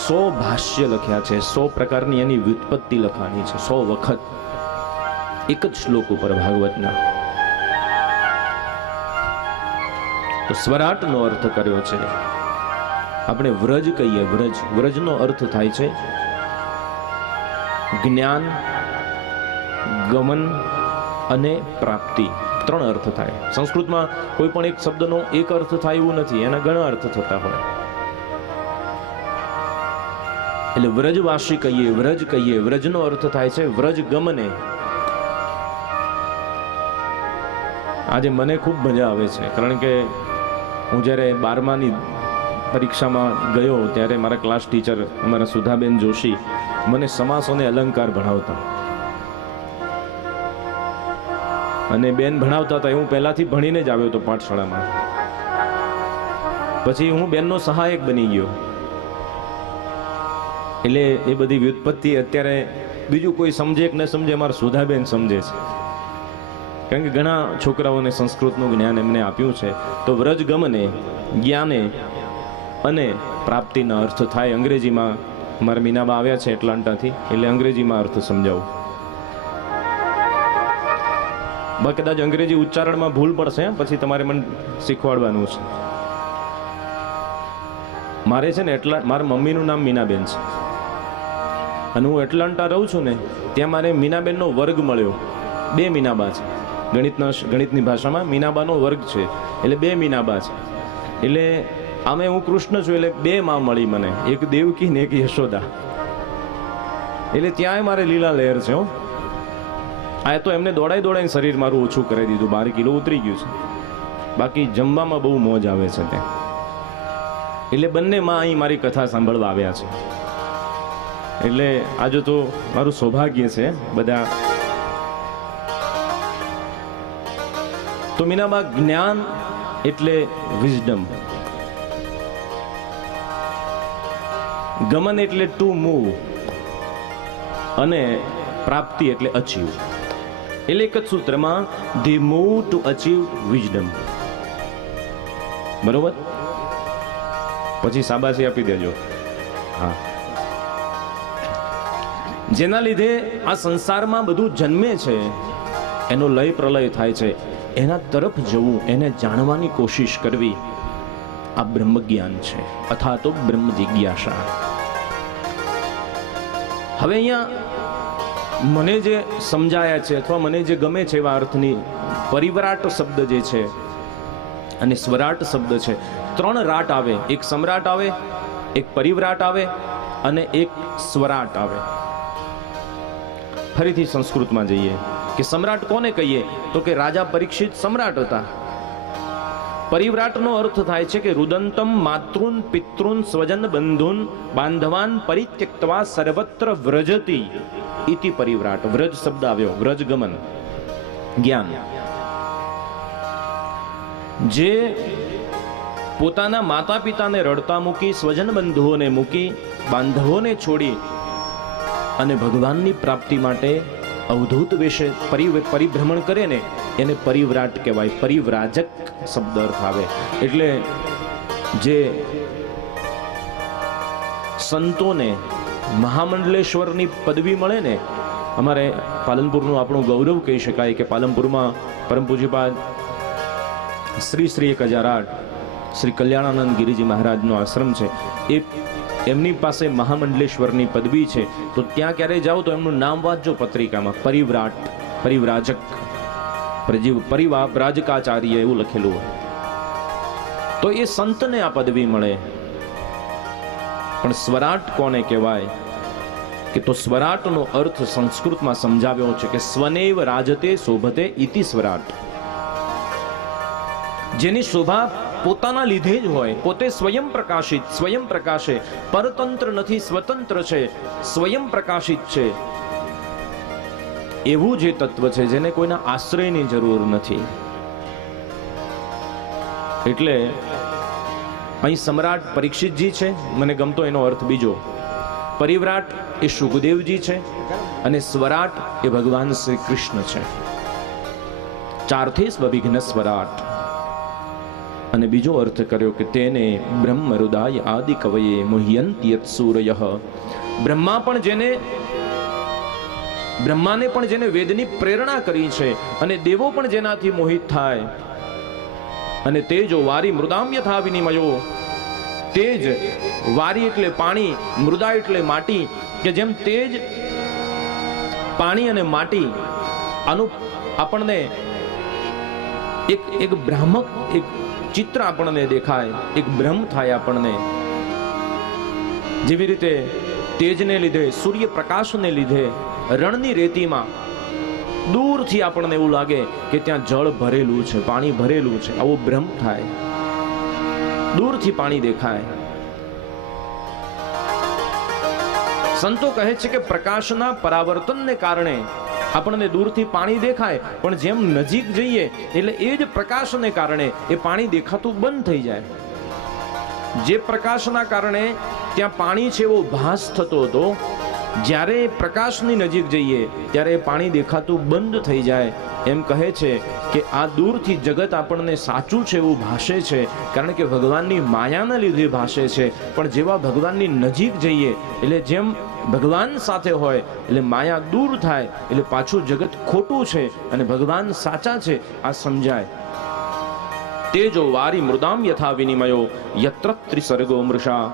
100 ભાષ્ય લખ્યા છે, 100 પ્રકારની એની વ્યુત્પત્તિ લખાણી છે, 100 વખત એક જ શ્લોક ઉપર ભાગવતના. તો સ્વરાટનો અર્થ કર્યો છે. આપણે વ્રજ કહીએ, વ્રજનો અર્થ થાય છે જ્ઞાન, ગમન અને પ્રાપ્તિ. 3 અર્થ થાય. સંસ્કૃતમાં કોઈ પણ એક શબ્દનો એક અર્થ થાય એવું નથી, એના ઘણા અર્થ થતા હોય. એટલે વ્રજવાસી કહીએ, વ્રજ કહીએ, વ્રજનો અર્થ થાય છે વ્રજ ગમને. આજે મને ખૂબ મજા આવે છે, કારણ કે હું જ્યારે 12માની પરીક્ષામાં ગયો ત્યારે મારા ક્લાસ ટીચર અમારા સુધાબેન જોશી મને સમાસ અને અલંકાર ભણાવતા, અને બેન ભણાવતા હતા. હું પહેલાથી ભણીને જ આવ્યો હતો પાઠશાળામાં. પછી હું બેનનો સહાયક બની ગયો. એટલે એ બધી વ્યુત્પત્તિ અત્યારે બીજું કોઈ સમજે કે ન સમજે, મારા સુધાબેન સમજે છે, કારણ કે ઘણા છોકરાઓને સંસ્કૃતનું જ્ઞાન એમને આપ્યું છે. તો વ્રજ ગમને, જ્ઞાને અને પ્રાપ્તિના અર્થ થાય. અંગ્રેજીમાં મારા મીનાબા આવ્યા છે એટલાન્ટાથી, એટલે અંગ્રેજીમાં અર્થ સમજાવું. કદાચ અંગ્રેજી ઉચ્ચારણમાં ભૂલ પડશે, પછી તમારે મને શીખવાડવાનું છે. મારે છે ને મારા મમ્મીનું નામ મીનાબેન છે, અને હું એટલાન્ટા રહું છું ને ત્યાં મારે મીનાબેનનો વર્ગ મળ્યો. 2 મીનાબા છે. ગણિતની ભાષામાં મીનાબાનો વર્ગ છે, એટલે 2 મીનાબા છે. એટલે આમે હું કૃષ્ણ છું, એટલે 2 માં મળી મને, એક દેવકી ને એક યશોદા. એટલે ત્યાંય મારે લીલા લહેર છે. આ તો એમને દોડાઈને શરીર મારું ઓછું કરી દીધું, 12 કિલો ઉતરી ગયું છે. બાકી જમવામાં બહુ મોજ આવે છે ત્યાં. એટલે બંને માં અહીં મારી કથા સાંભળવા આવ્યા છે. એટલે આજે તો મારું સૌભાગ્ય છે. બધા તો મીનાબા, જ્ઞાન એટલે વિઝડમ, ગમન એટલે ટુ મૂવ, અને પ્રાપ્તિ એટલે અચીવ. એટલે એક જ સૂત્રમાં the move to achieve wisdom. બરોબર? પછી શાબાશી આપી દેજો. હા, જેના લીધે આ સંસારમાં બધું જન્મે છે, એનો લય પ્રલય થાય છે, એના તરફ જવું, એને જાણવાની કોશિશ કરવી, આ બ્રહ્મ જ્ઞાન છે, અથવા તો બ્રહ્મ જિજ્ઞાસા. હવે અહીંયા મને જે સમજાયા છે અથવા મને જે ગમે છે એવા અર્થની પરિવ્રાટ શબ્દ જે છે અને સ્વરાટ શબ્દ છે, 3 રાટ આવે. એક સમ્રાટ આવે, એક પરિવ્રાટ આવે અને એક સ્વરાટ આવે. ફરીથી સંસ્કૃતમાં જઈએ કે સમ્રાટ કોને કહીએ, તો કે રાજા પરીક્ષિત સમ્રાટ હતા. પરિવ્રાટનો અર્થ થાય છે કે રુદંતમ માતૃન પિતૃન સ્વજન બંધુન બાંધવાન પરિત્યક્તવા સર્વત્ર વ્રજતી ઇતિ પરિવ્રાટ. વ્રજ શબ્દ આવ્યો, વ્રજ ગમન, જ્ઞાન. જે પોતાના માતા પિતાને રડતા મૂકી, સ્વજન બંધુઓને મૂકી, બાંધવોને છોડી અને ભગવાનની પ્રાપ્તિ માટે અવધૂત વેશે પરિભ્રમણ કરે ને, એને પરિવ્રાટ કહેવાય. પરિવ્રાજક શબ્દ અર્થ આવે. એટલે જે સંતોને મહામંડલેશ્વરની પદવી મળે ને, અમારે પાલનપુરનું આપણું ગૌરવ કહી શકાય કે પાલનપુરમાં પરમ પૂજ્યપાદ શ્રી 1008 શ્રી કલ્યાણાનંદ ગિરિજી મહારાજનો આશ્રમ છે. એમની પાસે મહામંડલેશ્વરની પદવી છે. તો ત્યાં ક્યારે જાઓ તો એમનું નામ વાંચજો પત્રિકામાં, પરિવ્રાટ, પરિવ્રાજક, પરિવ્રાજકાચાર્ય એવું લખેલું હોય. તો એ સંતને આ પદવી મળે. પણ સ્વરાટ કોને કહેવાય કે તો સ્વરાટનો અર્થ સંસ્કૃતમાં સમજાવ્યો છે કે સ્વનેવ રાજતે શોભતે ઇતિ સ્વરાટ. જેની શોભા પોતાના લીધે જ હોય, પોતે સ્વયં પ્રકાશિત, સ્વયં પ્રકાશે, પરતંત્ર નથી, સ્વતંત્ર છે, સ્વયં પ્રકાશિત છે, એવું જે તત્વ છે જેને કોઈના આશ્રયની જરૂર નથી. એટલે અહીં સમ્રાટ પરીક્ષિતજી છે, મને ગમતો એનો અર્થ બીજો. પરિવ્રાટ એ સુખદેવજી છે અને સ્વરાટ એ ભગવાન શ્રી કૃષ્ણ છે. ચારથી સ્વવિઘ્ન સ્વરાટ. અને બીજો અર્થ કર્યો કે તેને બ્રહ્મ હૃદય આદિ કવયે મુહ્યંતિ યત સૂરયઃ, બ્રહ્માને પણ જેને વેદની પ્રેરણા કરી છે અને દેવો પણ જેનાથી મોહિત થાય, અને તેજો વારી મૃદામ યથા વિનિમયો, તેજ વારી એટલે પાણી, મૃદા એટલે માટી, કે જેમ તેજ પાણી અને માટી આનું આપણને એક ભ્રામક એક ચિત્ર આપણને દેખાય, એક ભ્રમ થાય આપણને. જેવી રીતે તેજને લીધે, સૂર્યપ્રકાશને લીધે રણની રેતીમાં દૂરથી આપણને એવું લાગે કે ત્યાં જળ ભરેલું છે, પાણી ભરેલું છે, આવો ભ્રમ થાય. દૂરથી પાણી દેખાય. સંતો કહે છે કે પ્રકાશના પરાવર્તનને કારણે આપણને દૂરથી પાણી દેખાય, પણ જેમ નજીક જઈએ એટલે એ જ પ્રકાશને કારણે એ પાણી દેખાતું બંધ થઈ જાય. જે પ્રકાશના કારણે ત્યાં પાણી છે એવો ભાસ થતો હતો, જ્યારે પ્રકાશની નજીક જઈએ ત્યારે પાણી દેખાતું બંધ થઈ જાય. એમ કહે છે કે આ દૂરથી જગત આપણને સાચું છે એવું ભાસે છે, કારણ કે ભગવાનની માયાના લીધે ભાસે છે. પણ જેવા ભગવાનની નજીક જઈએ એટલે જેમ ભગવાન સાથે હોય એટલે માયા દૂર થાય, એટલે પાછું જગત ખોટું છે અને ભગવાન સાચા છે આ સમજાય. તેજો વારી મૃદામ યથા વિનિમયો યત્ર ત્રિસર્ગો મૃષા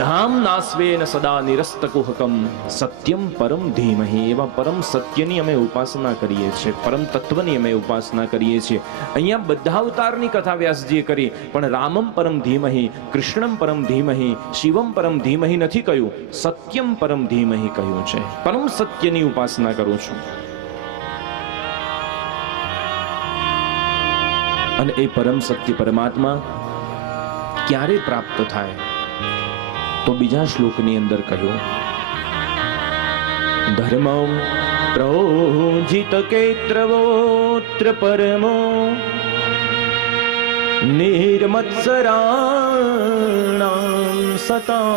ધામ નાસ્વેન સદા નિરસ્તકુહકમ સત્યમ પરમ ધીમહિ. એવા પરમ સત્યની અમે ઉપાસના કરીએ છીએ, પરમ તત્વની અમે ઉપાસના કરીએ છીએ. અહીંયા બધા અવતારની કથા વ્યાસજીએ કરી, પણ રામમ પરમ ધીમહિ, કૃષ્ણમ પરમ ધીમહિ, શિવમ પરમ ધીમહિ નથી કહ્યું, સત્યમ પરમ ધીમહિ કહ્યું છે. પરમ સત્યની ઉપાસના કરું છું. અને એ પરમ સત્ય પરમાત્મા ક્યારે પ્રાપ્ત થાય તો બીજા શ્લોકની અંદર કહ્યું, ધર્મં પ્રોજિત કેત્રવોત્ર પરમો નિર્મત્સરાણાં સતા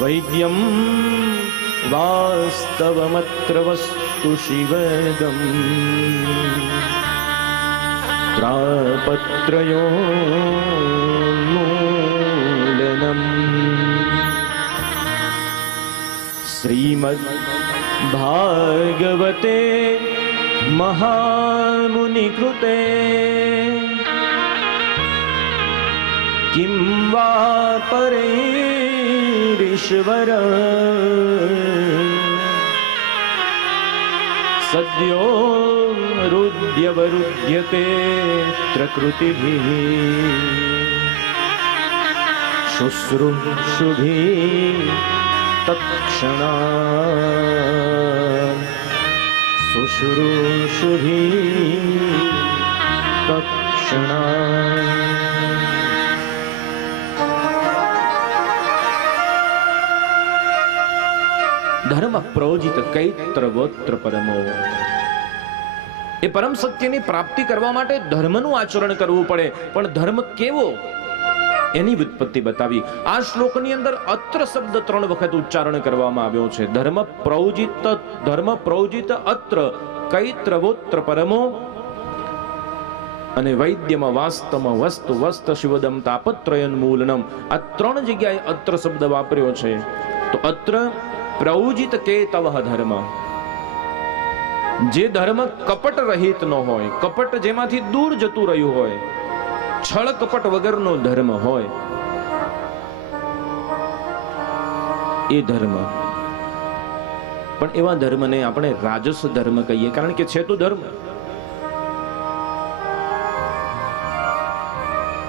વૈદ્યમ વાસ્તવમત્ર વસ્તુ શિવદમ ત્રાપત્રયોન્મૂલનમ. શ્રીમદ્ ભાગવતે મહામુનિકૃતે કિં વા પરેરીશ્વર સદ્યો રુદ્યવરુધ્યતે પ્રકૃતિભિઃ શુશ્રૂષુભિઃ તત્ક્ષણાત્ શુશ્રૂષુભિઃ તત્ક્ષણાત્. ધર્મ પ્રોજિત કૈત્રવોત્ર પરમો. એ પરમ સત્યની પ્રાપ્તિ કરવા માટે ધર્મનું આચરણ કરવું પડે, પણ ધર્મ કેવો એની વ્યુત્પત્તિ બતાવી. આ શ્લોકની અંદર અત્ર શબ્દ 3 વખત ઉચ્ચારણ કરવામાં આવ્યો છે. ધર્મ પ્રોજિત અત્ર કૈત્રવોત્ર પરમો અને વૈદ્યમ વાસ્તમ વસ્તુ વસ્ત શિવદમ તાપત્રયોન્મૂલનમ. આ 3 જગ્યાએ અત્ર શબ્દ વાપર્યો છે. તો અત્ર પ્રૌજિત કેતવ ધર્મ, જે ધર્મ કપટ રહિત ન હોય, કપટ જેમાંથી દૂર જતું રહ્યું હોય, છળ કપટ વગરનો ધર્મ હોય, એ ધર્મ. પણ એવા ધર્મને આપણે રાજસ ધર્મ કહીએ, કારણ કે છે તો ધર્મ.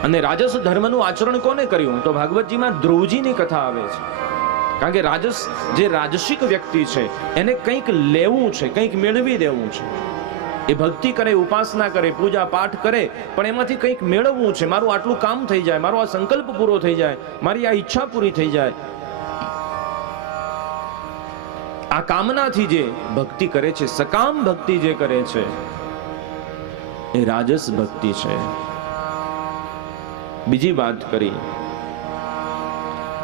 અને રાજસ ધર્મનું આચરણ કોને કર્યું? તો ભાગવતજીમાં ધ્રુવજીની કથા આવે છે. કારણ કે રાજસ, જે રાજસિક વ્યક્તિ છે એને કંઈક લેવું છે, કંઈક મેળવી દેવું છે. એ ભક્તિ કરે, ઉપાસના કરે, પૂજા પાઠ કરે, પણ એમાંથી કંઈક મેળવવું છે. મારું આટલું કામ થઈ જાય, મારો આ સંકલ્પ પૂરો થઈ જાય, મારી આ ઈચ્છા પૂરી થઈ જાય. આ કામનાથી જે ભક્તિ કરે છે, સકામ ભક્તિ જે કરે છે, એ રાજસ ભક્તિ છે. બીજી વાત કરી,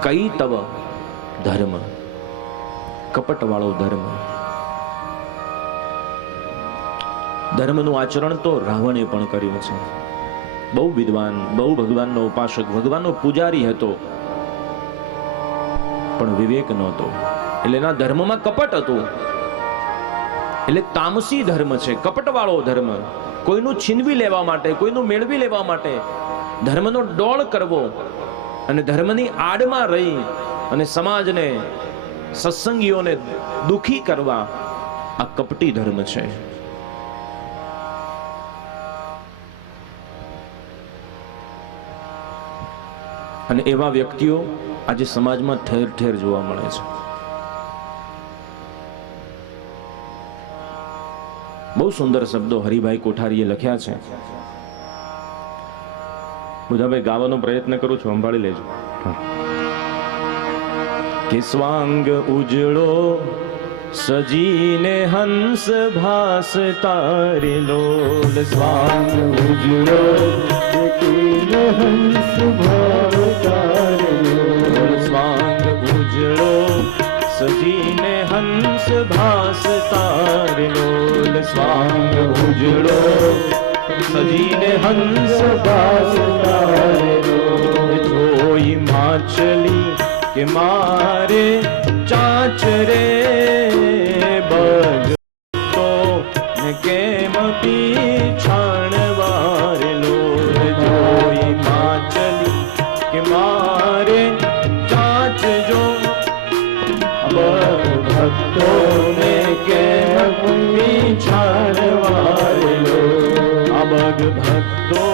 કઈ તવ ધર્મ, કપટ વાળો ધર્મ. ધર્મનું આચરણ તો રાવણે પણ કર્યું છે. બહુ વિદ્વાન, બહુ ભગવાનનો ઉપાસક, ભગવાનનો પૂજારી હતો, પણ વિવેક નહોતો. એટલે એના ધર્મમાં કપટ હતું. એટલે તામસી ધર્મ છે, કપટવાળો ધર્મ. કોઈનું છીનવી લેવા માટે, કોઈનું મેળવી લેવા માટે ધર્મનો ડોળ કરવો અને ધર્મની આડમાં રહી અને સમાજને, સત્સંગીઓને દુખી કરવા, આ કપટી ધર્મ છે. અને એવા વ્યક્તિઓ આજે સમાજમાં ઠેર ઠેર જોવા મળે છે. બહુ સુંદર શબ્દો હરિભાઈ કોઠારીએ લખ્યા છે. બુધાભાઈ ગાવાનો પ્રયત્ન કરું છું, સંભાળી લેજો. કે સ્વાંગ ઉજળો સજીને હંસ ભાસ તારે લોલ, સ્વાંગ ઉજળો હંસ ભાસ તારે લોલ, સ્વાંગ ઉજળો સજીને હંસ ભાસ તારે લોલ, સ્વાંગ ઉજળો સજીને હંસ ભાસ તારે લોલ. જોઈ માછલી કે મારે ચાચ રે બગ તો ને કેમ પીછાણવાર લોલ. જોઈ માછલી કે મારે ચાચ જો ભક્તો ને કેમ પીછાણવાર લોલ. અબગ ભક્તો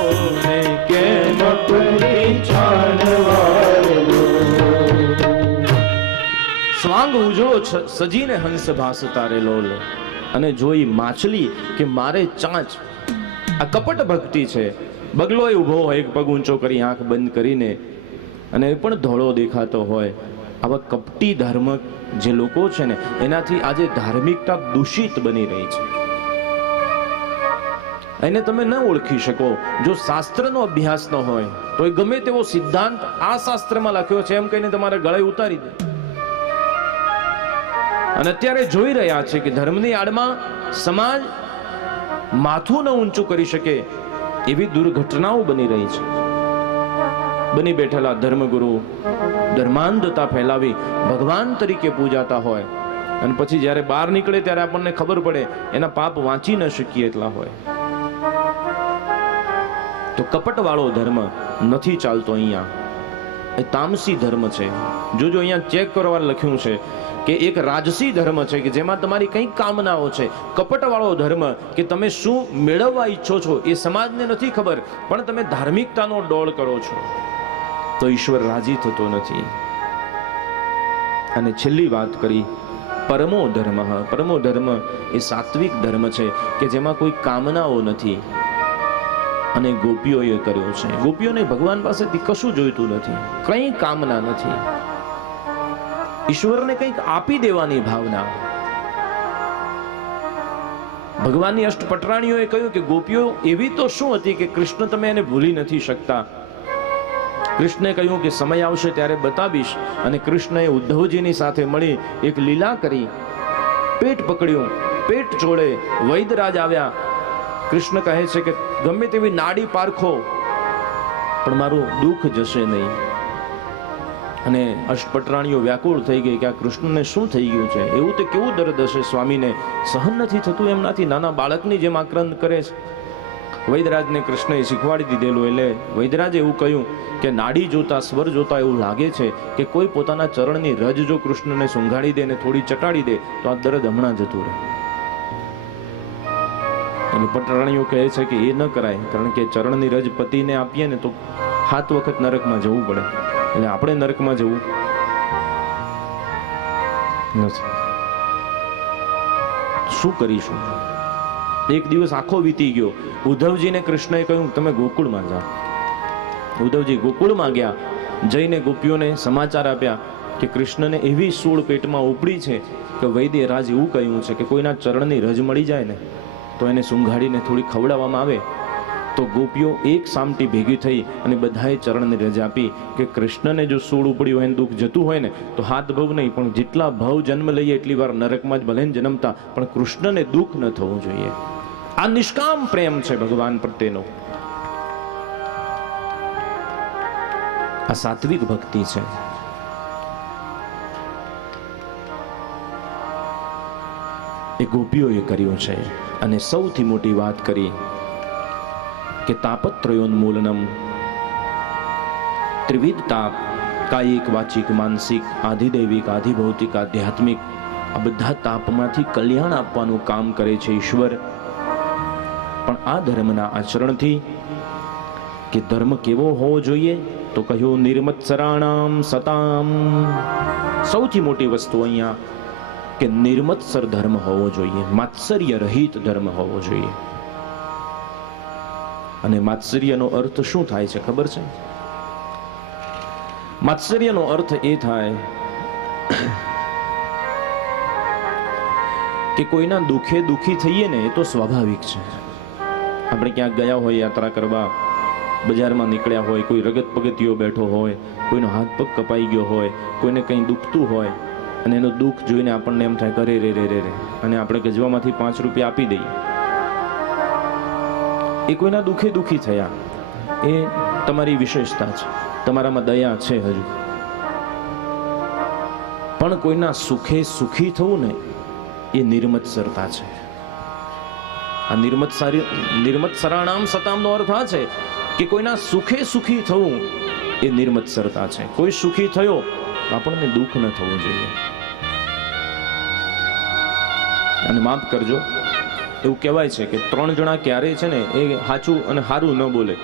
ને કેમ પીછાણવાર લોલ. સ્વાંગ ઉજળો સજીને હંસ ભાસ તારે લોલ. અને જોઈ માછલી કે મારે ચાંચ. આ કપટ ભક્તિ છે. બગલો એ ઉભો હોય, એક પગ ઊંચો કરી, આંખ બંધ કરીને, અને એ પણ ધોળો દેખાતો હોય. આવા કપટી ધર્મ જે લોકો છે ને, એનાથી આજે ધાર્મિકતા દૂષિત બની રહી છે. એને તમે ન ઓળખી શકો. જો શાસ્ત્રનો અભ્યાસ ન હોય તો એ ગમે તેવો સિદ્ધાંત આ શાસ્ત્રમાં લખ્યો છે એમ કહીને તમારા ગળે ઉતારી દે. અને અત્યારે જોઈ રહ્યા છે કે ધર્મની આડમાં સમાજ માથું ન ઊંચું કરી શકે એવી દુર્ઘટનાઓ બની રહી છે. બની બેઠેલા ધર્મગુરુ ધર્માંધતા ફેલાવી ભગવાન તરીકે પૂજાતા હોય, અને પછી જ્યારે બહાર નીકળે ત્યારે આપણને ખબર પડે એના પાપ વાંચી ન શકીએ એટલા હોય. તો કપટવાળો ધર્મ નથી ચાલતો અહીંયા. એ તામસી ધર્મ છે. જોજો અહીંયા ચેક કરવા લખ્યું છે કે એક રાજસી ધર્મ છે કે જેમાં તમારી કઈ કામનાઓ છે. કપટવાળો ધર્મ કે તમે શું મેળવવા ઈચ્છો છો એ સમાજને નથી ખબર, પણ તમે ધાર્મિકતાનો ડોળ કરો છો તો ઈશ્વર રાજી થતો નથી. અને છેલ્લી વાત કરી પરમો ધર્મ. પરમો ધર્મ એ સાત્વિક ધર્મ છે કે જેમાં કોઈ કામનાઓ નથી. અને ગોપીઓએ કર્યો છે. ગોપીઓને ભગવાન પાસેથી કશું જોઈતું નથી, કઈ કામના નથી. ઈશ્વરને કંઈક આપી દેવાની ભાવના. ભગવાનની અષ્ટપટરાણીઓએ કહ્યું કે ગોપીઓ એવી તો શું હતી કે કૃષ્ણ તમે એને ભૂલી નથી શકતા. કૃષ્ણે કહ્યું કે સમય આવશે ત્યારે બતાવીશ. અને કૃષ્ણએ ઉદ્ધવજીની સાથે મળી એક લીલા કરી. પેટ પકડ્યું, પેટ ચોળે વૈદરાજ આવ્યા. કૃષ્ણ કહે છે કે ગમે તેવી નાડી પારખો પણ મારું દુઃખ જશે નહીં. અને અષ્ટપટરાણીઓ વ્યાકુળ થઈ ગઈ કે આ કૃષ્ણને શું થઈ ગયું છે, એવું તો કેવું દર્દ હશે, સ્વામીને સહન નથી થતું એમનાથી. નાના બાળકની જેમ આક્રંદ કરે છે. વૈદરાજને કૃષ્ણએ શીખવાડી દીધેલું. એટલે વૈદરાજે એવું કહ્યું કે નાડી જોતા, સ્વર જોતા એવું લાગે છે કે કોઈ પોતાના ચરણની રજ જો કૃષ્ણને સૂંઘાડી દે ને થોડી ચટાડી દે તો આ દર્દ હમણાં જતું રહે. અને પટરાણીઓ કહે છે કે એ ન કરાય, કારણ કે ચરણની રજ પતિને આપીએ ને તો 7 વખત નરકમાં જવું પડે. એટલે આપણે નરકમાં જવું નથી. શું કરીશું? એક દિવસ આખો વીતી ગયો. ઉદ્ધવજીને કૃષ્ણએ કહ્યું તમે ગોકુળમાં જાઓ. ઉદ્ધવજી ગોકુળમાં ગયા. જઈને ગોપીઓને સમાચાર આપ્યા કે કૃષ્ણને એવી સૂળ પેટમાં ઉપડી છે કે વૈદ્યરાજ એવું કહ્યું છે કે કોઈના ચરણની રજ મળી જાય ને તો એને સૂંઘાડીને થોડી ખવડાવવામાં આવે. તો ગોપીઓ એક સામટી ભેગી થઈ અને બધાએ ચરણની રજ આપી કે કૃષ્ણને જો સૂળ ઉપડ્યું હોય, દુઃખ જતું હોય ને તો 7 ભવ નહીં પણ જેટલા ભવ જન્મ લઈએ એટલી વાર નરકમાં જ ભલે જન્મતા, પણ કૃષ્ણને દુઃખ ન થવું જોઈએ. આ નિષ્કામ પ્રેમ છે ભગવાન પ્રત્યેનો. આ સાત્વિક ભક્તિ છે. એ ગોપીઓએ કર્યું છે. અને સૌથી મોટી વાત કરી કે તાપત્રયોન્મૂલનમ, ત્રિવિધ તાપ, કાયિક, વાચિક, માનસિક, આધિદૈવિક, આધિભૌતિક, આધ્યાત્મિક, આ બધા તાપમાંથી કલ્યાણ આપવાનું કામ કરે છે ઈશ્વર. પણ આ ધર્મના આચરણથી, કે ધર્મ કેવો હોવો જોઈએ, તો કહ્યું નિર્મત્સરાણામ સતામ. સૌથી મોટી વસ્તુ અહીંયા કે નિર્મત્સર ધર્મ હોવો જોઈએ, માત્સર્ય રહિત ધર્મ હોવો જોઈએ. અને માત્સર્યનો અર્થ શું થાય છે ખબર છે? માત્સર્યનો અર્થ એ થાય કે કોઈના દુખે દુખી થઈએ ને, એ તો સ્વાભાવિક છે. આપણે ક્યાંક ગયા હોય યાત્રા કરવા, બજારમાં નીકળ્યા હોય, કોઈ રગત પગથિયો બેઠો હોય, કોઈનો હાથ પગ કપાઈ ગયો હોય, કોઈને કંઈ દુખતું હોય, અને એનું દુઃખ જોઈને આપણને એમ થાય કરે રે રે રે રે, અને આપણે ગજવામાંથી 5 રૂપિયા આપી દઈએ. એ કોઈના દુખે દુખી થયા, એ તમારી વિશેષતા છે, તમારામાં દયા છે હજુ. પણ કોઈના સુખે સુખી થવું ને, એ નિર્મત્સરતા છે. આ નિર્મત્સરાણામ સતામનો અર્થ આ છે કે કોઈના સુખે સુખી થવું એ નિર્મત્સરતા છે. કોઈ સુખી થયો આપણને દુઃખ ન થવું જોઈએ. અને માફ કરજો, એવું કહેવાય છે કે 3 જણા ક્યારેય છે ને એ સાચું અને સારું ન બોલે.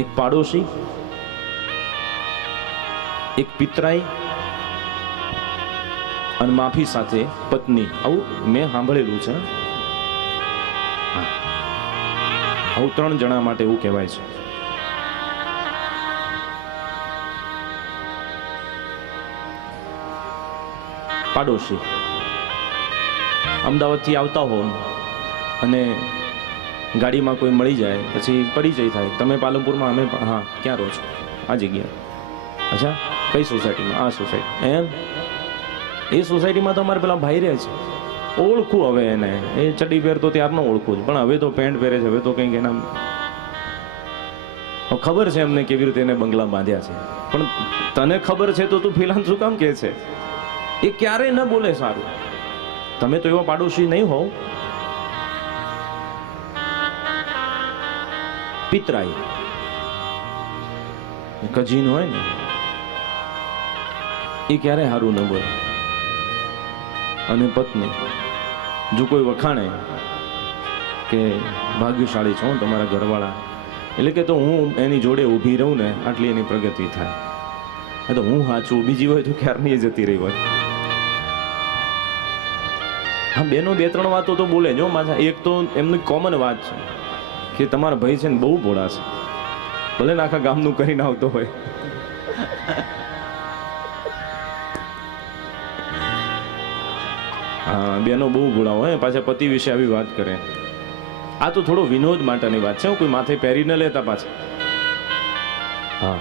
એક પાડોશી, એક પિતરાઈ અને માફી સાથે પત્ની. આવું મેં સાંભળેલું છે. આવું 3 જણા માટે એવું કહેવાય છે. પાડોશી અમદાવાદથી આવતા હો અને ગાડીમાં કોઈ મળી જાય, પછી પરિચય થાય, તમે પાલનપુરમાં, અમે હા ક્યાં રહો છો? આ જગ્યા. અચ્છા, કઈ સોસાયટીમાં? આ સોસાયટી. એમ એ સોસાયટીમાં તો અમારે પેલા ભાઈ રહે છે, ઓળખું હવે એને. એ ચડી પહેરતો ત્યારનો ઓળખું, પણ હવે તો પેન્ટ પહેરે છે, હવે તો કંઈક એના ખબર છે એમને કેવી રીતે એને બંગલા બાંધ્યા છે. પણ તને ખબર છે તો તું ફિલહાલ શું કામ કહે છે? એ ક્યારેય ન બોલે સારું. તમે તો એવા પાડોશી નહીં હોવ. પિતરાઈ કજીન હોય ને, એ ક્યારેય સારું ન બોલે. અને પત્ની જો કોઈ વખાણે કે ભાગ્યશાળી છો તમારા ઘરવાળા, એટલે કે તો હું એની જોડે ઊભી રહું ને, આટલી એની પ્રગતિ થાય. તો હું સાચું, બીજી હોય તો ક્યારની જતી રહી હોય. હા, બેનો 2-3 વાતો તો બોલે જો માથા. એક તો એમની કોમન વાત છે કે તમારા ભાઈ છે ને બહુ ભોળા છે, ભલે ને આખા ગામનું કરીને આવતો હોય. હા, બેનો બહુ ભોળા હોય, પાછા પતિ વિશે આવી વાત કરે. આ તો થોડો વિનોદ માટેની વાત છે, કોઈ માથે પહેરી ન લેતા પાછા. હા,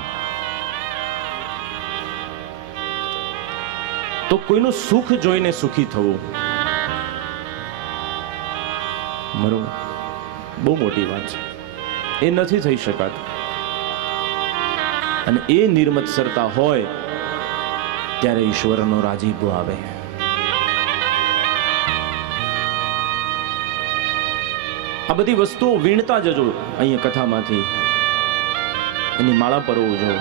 તો કોઈનું સુખ જોઈને સુખી થવું બરોબર, બહુ મોટી વાત છે. એ નથી થઈ શકાતું. અને એ નિર્મત્સરતા હોય ત્યારે ઈશ્વરનો રાજીપો આવે. આ બધી વસ્તુઓ વીણતા જજો અહીંયા કથામાંથી, એની માળા પરોવજો.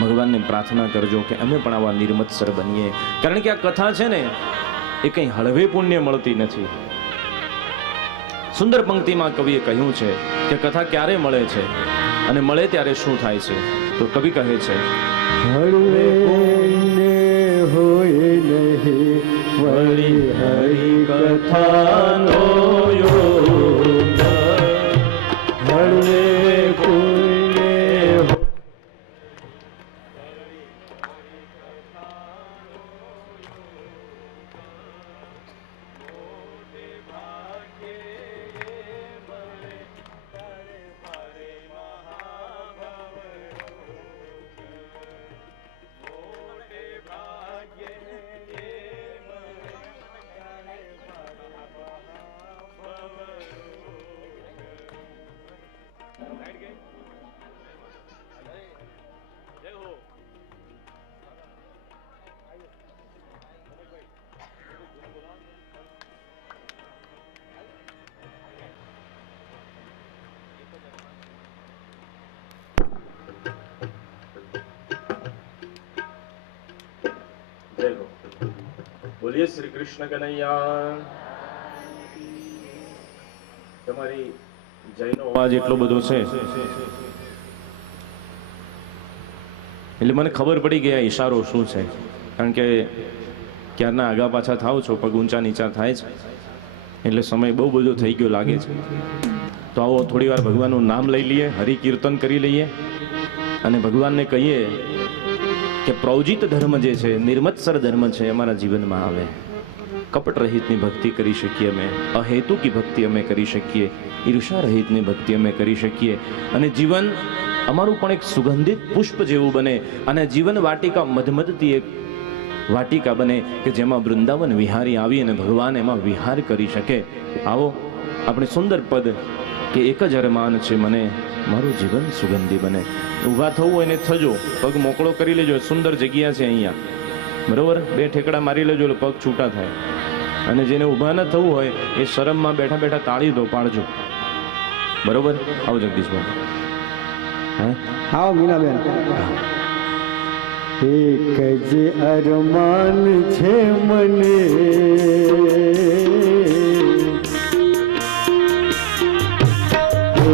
ભગવાનને પ્રાર્થના કરજો કે અમે પણ આવા નિર્મત્સર બનીએ. કારણ કે આ કથા છે ને, એ કંઈ હળવે પુણ્ય મળતી નથી. સુંદર પંક્તિમાં કવિએ કહ્યું છે કે કથા ક્યારે મળે છે અને મળે ત્યારે શું થાય છે. તો કવિ કહે છે, હળવે હોય નહીં વળી હરિ કથાનો યોગ, હળવે પુણ્ય જય હો. બોલીએ શ્રી કૃષ્ણ કનૈયા. તમારી જયનો અવાજ એટલો બધો છે એટલે મને ખબર પડી કે આ ઈશારો શું છે. કારણ કે ક્યારના આગા પાછા થાવ છો, પગ ઊંચા નીચા થાય છે એટલે સમય બહુ બધો થઈ ગયો લાગે છે. તો આવો થોડી વાર ભગવાનનું નામ લઈ લઈએ, હરિકીર્તન કરી લઈએ અને ભગવાનને કહીએ કે પ્રૌજિત ધર્મ જે છે, નિર્મત્સર ધર્મ છે, અમારા જીવનમાં આવે. કપટ રહિતની ભક્તિ કરી શકીએ અમે, અહેતુકી ભક્તિ અમે કરી શકીએ, ઈર્ષા રહિતની ભક્તિ અમે કરી શકીએ અને જીવન અમારું પણ એક સુગંધિત પુષ્પ જેવું બને અને જીવન વાટિકા મધમધતી એક વાટિકા બને કે જેમાં વૃંદાવન વિહારી આવી અને ભગવાન એમાં વિહાર કરી શકે. આવો આપણે સુંદર પદ કે એક જ અરમાન છે મને, મારું જીવન સુગંધી બને. ઊભા થવું હોય ને થજો, પગ મોકળો કરી લેજો, સુંદર જગ્યા છે અહીંયા, બરોબર. 2 ઠેકડા મારી લેજો એટલે પગ છૂટા થાય. અને જેને ઊભા ન થવું હોય એ શરમમાં બેઠા બેઠા તાળી દો પાડજો, બરોબર. આવો જગદીશભાઈ. આવો મીનાબેન. એક જ અરમાન છે મને,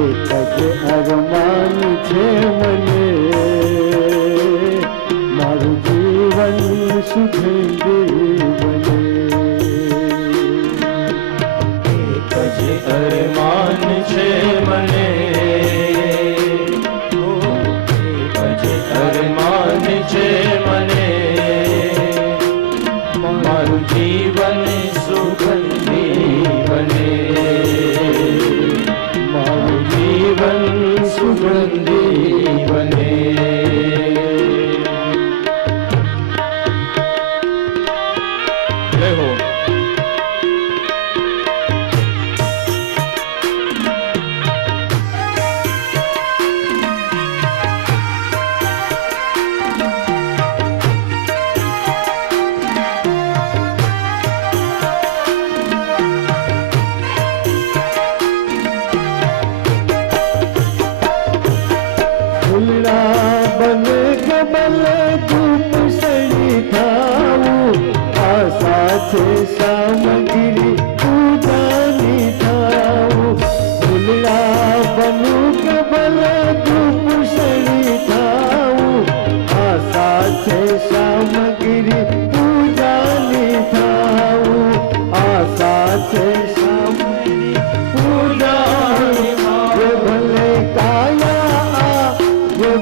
એક જ અરમાન છે મને, મારું જીવન સુખી બને. એક જ અરમાન છે મને, એક જ અરમાન છે મને, મારું જીવન સુગંધી બને, મારું જીવન સુગંધી બને. જય હો. ફૂલડા બને કમલ ધૂપ સળી થાવું, આશા છે સામગ્રી પૂજાની થાવું. ફૂલડા બનું કમલ ધૂપ સળી થાવું, આશા છે સામગ્રી પૂજાની થાવું, આશા છે સામગ્રી પૂજાની થાવું. ભલે કાયા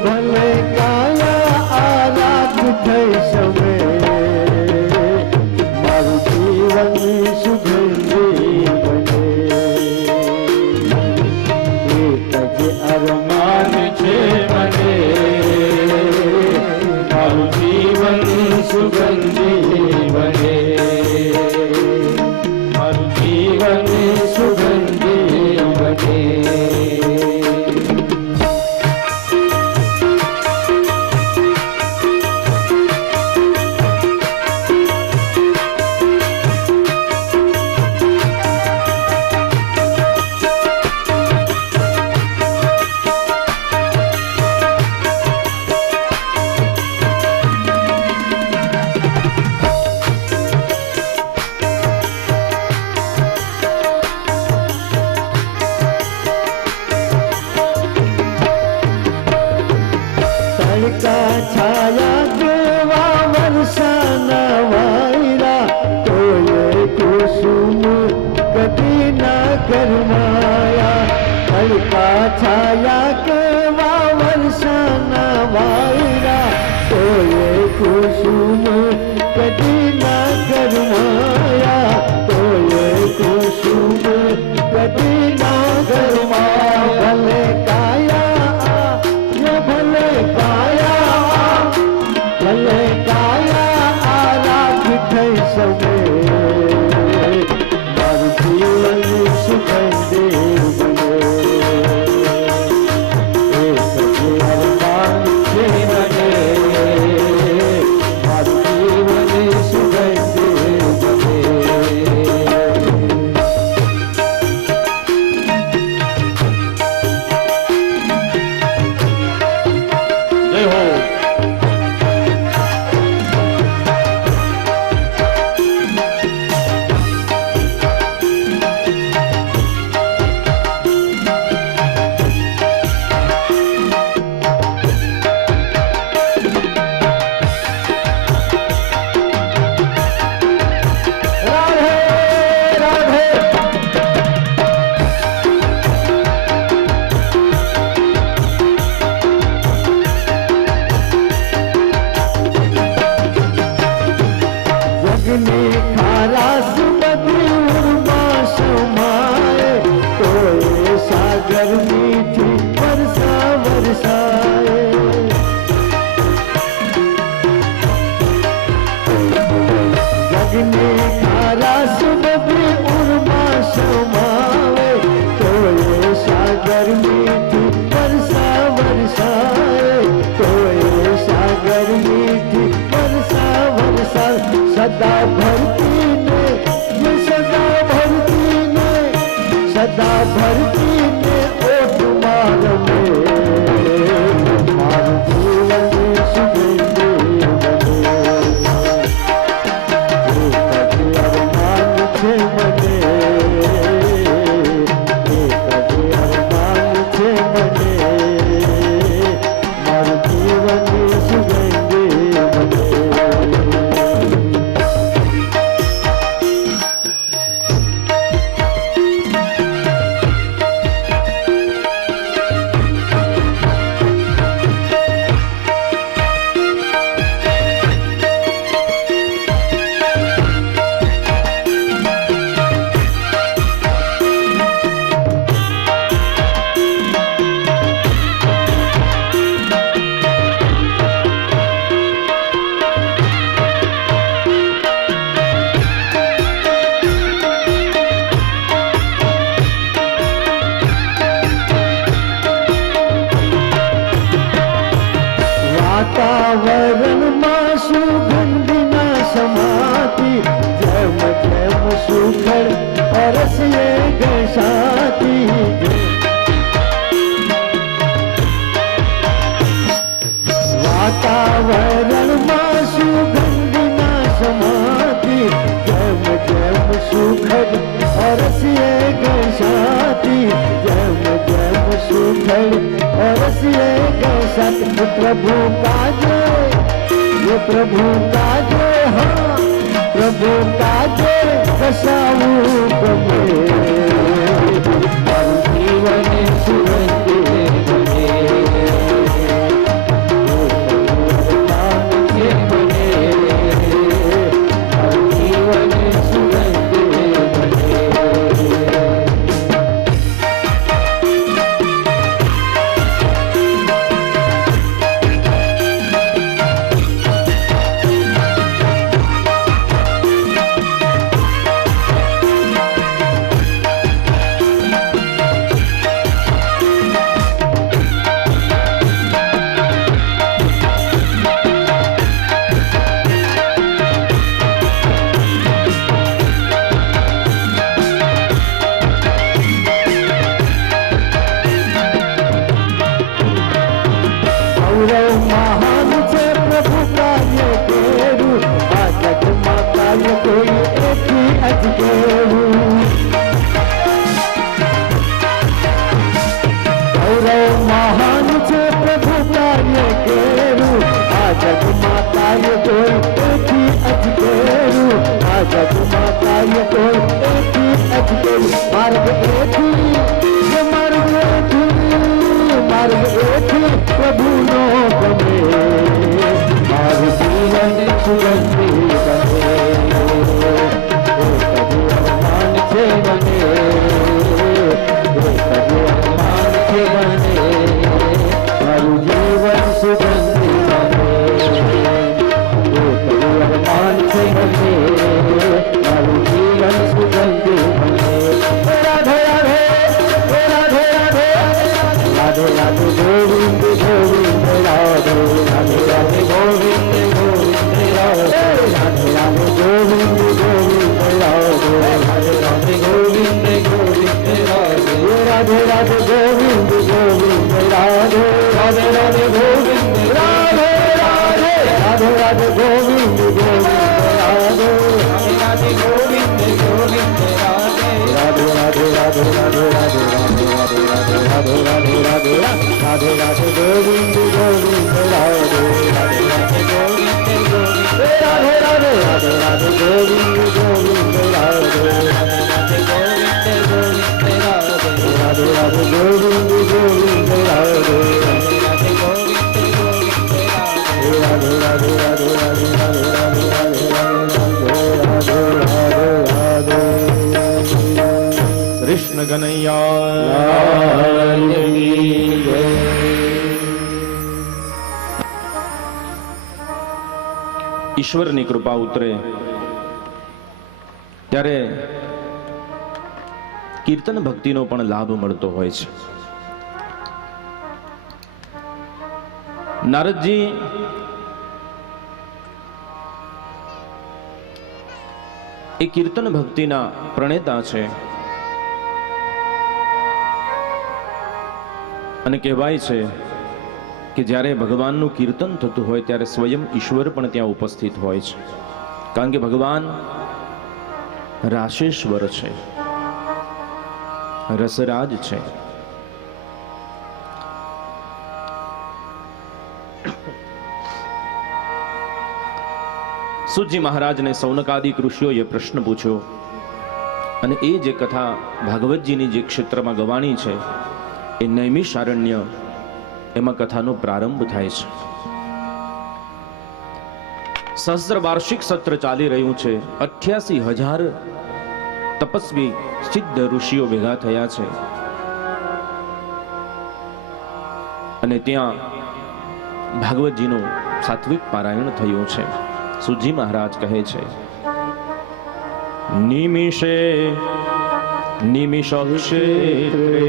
ભલે કાયા આ રાત થઈ સવે, મારું જીવન સુગંધી બને. એક જ અરમાન છે મને, મારું જીવન સુગંધી બને, મારું જીવન સુગંધી બને. તડકા છાયા કેવા વર્ષાના વાયરા, કોઈએ કુસુમ કદી ના કરમાયા. તડકા છાયા કેવા વર્ષાના વાયરા, કોઈએ કુસુમ કદી ના કરમાયા, કોઈએ કુસુમ કદી ના કરમાયા. ભલે કાયા ભલે કાયા, ભલે કાયા આ રાત થઈ સવે, મારું જીવન સુગંધી બને. भरती ने ओठ मार में मार जीवन सुगंधे बने अरमान छे मने अरमान छे मने मार जीवन सुगंधे बने વાતાવરણમાં સુગંધના સમાતી જેમ જેમ સુખડ પરસીએ ગસાતી વાતાવરણમાં સુગંધના સમાતી જેમ જેમ સુખડ પરસીએ ગસાતી જેમ જેમ સુખડ પરસીએ गसाती प्रभु का जय ये प्रभु का जय हाँ प्रभु का जय कसाऊं प्रभु जीवन सुगंधे बने जीवन सुगंधे बने महान से प्रभु कार्य केरु आ जग मा कार्य कोई एक ही अजगेरु गौरव महान से प्रभु कार्य केरु आ जग मा कार्य कोई एक ही अजगेरु आ जग मा कार्य कोई एक ही अजगेरु मार्ग एक ही ये मार्ग एक ही प्रभु नो गमे मार जीवन सुगंधे बने कभी अरमान छे बने कभी अरमान छे बने मार जीवन सुगंधे बने कभी अरमान छे बने मार जीवन सुगंधे बने राधे राधे राधे राधे राधे राधे गोविंद गोविंद राधे राधे राधे गोविंद गोविंद राधे राधे राधे गोविंद गोविंद राधे राधे राधे गोविंद गोविंद राधे राधे राधे गोविंद गोविंद राधे राधे राधे गोविंद राधे राधे राधे राधे गोविंद गोविंद राधे राधे राधे गोविंद गोविंद राधे राधे राधे राधे राधे राधे राधे राधे राधे राधे राधे राधे गोविंद गोविंद राधे राधे राधे गोविंद गोविंद राधे राधे राधे राधे गोविंद गोविंद राधे राधे राधे गोविंद गोविंद राधे राधे राधे गोविंद गोविंद राधे राधे राधे गोविंद गोविंद राधे राधे राधे राधे राधे राधे राधे राधे राधे राधे कृष्ण कन्हैया ઈશ્વરની કૃપા ઉતરે ત્યારે કીર્તન ભક્તિનો પણ લાભ મળતો હોય છે. નારદજી એ કીર્તન ભક્તિના પ્રણેતા છે. અને કહેવાય છે કે જ્યારે ભગવાનનું કીર્તન થતું હોય ત્યારે સ્વયં ઈશ્વર પણ ત્યાં ઉપસ્થિત હોય છે, કારણ કે ભગવાન રાશેશ્વર છે, રસરાજ છે. સુજી મહારાજને સૌનકાદિક ઋષિઓએ પ્રશ્ન પૂછ્યો અને એ જે કથા ભાગવતજીની જે ક્ષેત્રમાં ગવાણી છે એ નૈમિષારણ્ય, એમાં કથાનો પ્રારંભ થાય છે. સહસ્ત્ર વાર્ષિક સત્ર ચાલી રહ્યું છે. 88,000 તપસ્વી સિદ્ધ ઋષિઓ ભેગા થયા છે અને ત્યાં ભાગવતજીનું સાત્વિક પારાયણ થયું છે. સુજી મહારાજ કહે છે, નિમિષે નિમિષક્ષેત્રે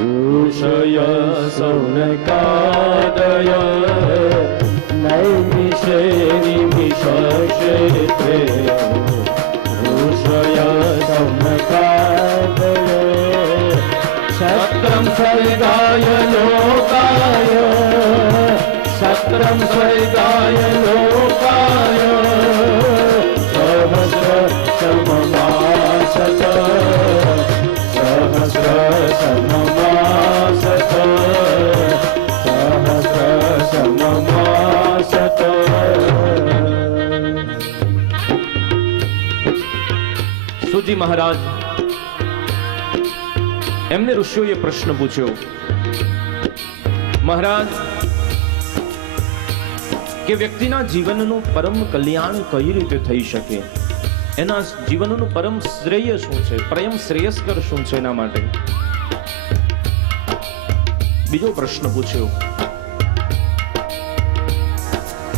ઋષય સૌનકાદય નૈમિષે નિમિષક્ષેત્રે ઋષય સૌનકાદય શસ્ત્રં સ્વર્ગાય લોકાય શસ્ત્રં સ્વર્ગાય લોકાય સહસ્ર સમમાસત સહસ્ર સમમાસત સહસ્ર સમમાસત. સુજી મહારાજ એમને ઋષિઓએ પ્રશ્ન પૂછ્યો, મહારાજ કે વ્યક્તિના જીવનનું પરમ કલ્યાણ કઈ રીતે થઈ શકે, એના જીવનનું પરમ શ્રેય શું છે, પરમ શ્રેયસ્કર શું છે, એના માટે બીજો પ્રશ્ન પૂછ્યો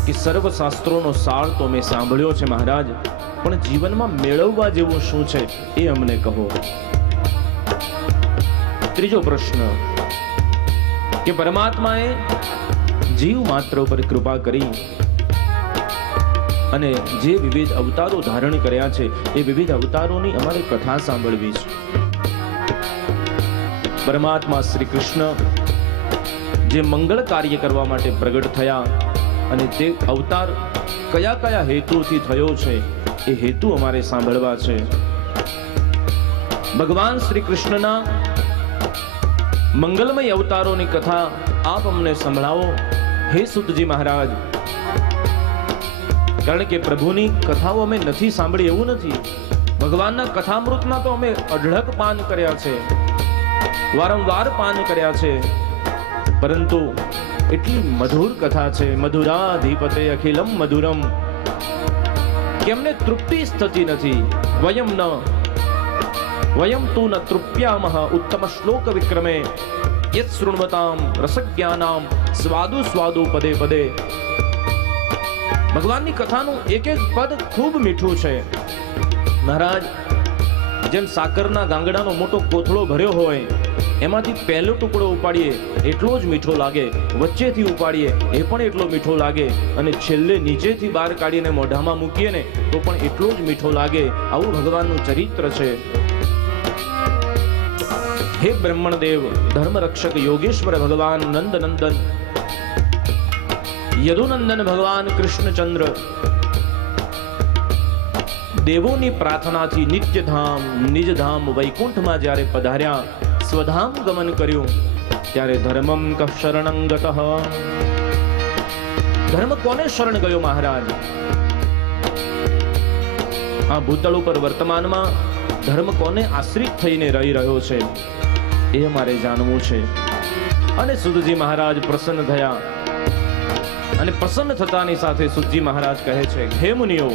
કે સર્વ શાસ્ત્રોનો સાર તો મેં સાંભળ્યો છે મહારાજ, પણ જીવનમાં મેળવવા જેવું શું છે એ અમને કહો. ત્રીજો પ્રશ્ન કે પરમાત્માએ જીવ માત્ર ઉપર કૃપા કરી અને જે વિવિધ અવતારો ધારણ કર્યા છે એ વિવિધ અવતારોની અમારે કથા સાંભળવી છે. પરમાત્મા શ્રી કૃષ્ણ જે મંગળ કાર્ય કરવા માટે પ્રગટ થયા અને તે અવતાર કયા કયા હેતુથી થયો છે એ હેતુ અમારે સાંભળવા છે. ભગવાન શ્રી કૃષ્ણના મંગલમય અવતારોની કથા આપ અમને સંભળાવો હે સુતજી મહારાજ, કારણ કે પ્રભુની કથાઓ અમે નથી સાંભળી એવું નથી. ભગવાનના કથામૃતના તો અમે અઢળક પાન કર્યા છે, વારંવાર પાન કર્યા છે, પરંતુ એટલી મધુર કથા છે, મધુરાધિપતે અખિલમ મધુરમ, કે અમને તૃપ્તિ થતી નથી. વયમ તુ ન તૃપ્યામઃ ઉત્તમ શ્લોક વિક્રમે યત શૃણવતામ રસજ્ઞાનામ સ્વાદુ સ્વાદુ પદે પદે. ભગવાનની કથાનું એક એક પદ ખૂબ મીઠું છે મહારાજ. જેમ સાકરના ગાંગડાનો મોટો કોથળો ભર્યો હોય, એમાંથી પહેલો ટુકડો ઉપાડીએ એટલો જ મીઠો લાગે, વચ્ચેથી ઉપાડીએ એ પણ એટલો મીઠો લાગે, અને છેલ્લે નીચેથી બહાર કાઢીને મોઢામાં મૂકીએ ને તો પણ એટલો જ મીઠો લાગે. આવું ભગવાનનું ચરિત્ર છે. હે બ્રહ્મણદેવ, ધર્મરક્ષક યોગેશ્વર ભગવાન નંદનંદન, યદુનંદન ભગવાન કૃષ્ણચંદ્ર દેવોની પ્રાર્થનાથી નિત્યધામ નિજધામ વૈકુંઠમાં જ્યારે પધાર્યા, સ્વધામ ગમન કર્યું, ત્યારે ધર્મમ કઃ શરણં ગતઃ. ધર્મ કોને શરણ ગયો મહારાજ? આ ભૂતળ ઉપર વર્તમાનમાં ધર્મ કોને આશ્રિત થઈને રહી રહ્યો છે એ અમારે જાણવું છે. અને સુતજી મહારાજ પ્રસન્ન થયા, અને પ્રસન્ન થતાની સાથે સુતજી મહારાજ કહે છે, હે મુનિઓ,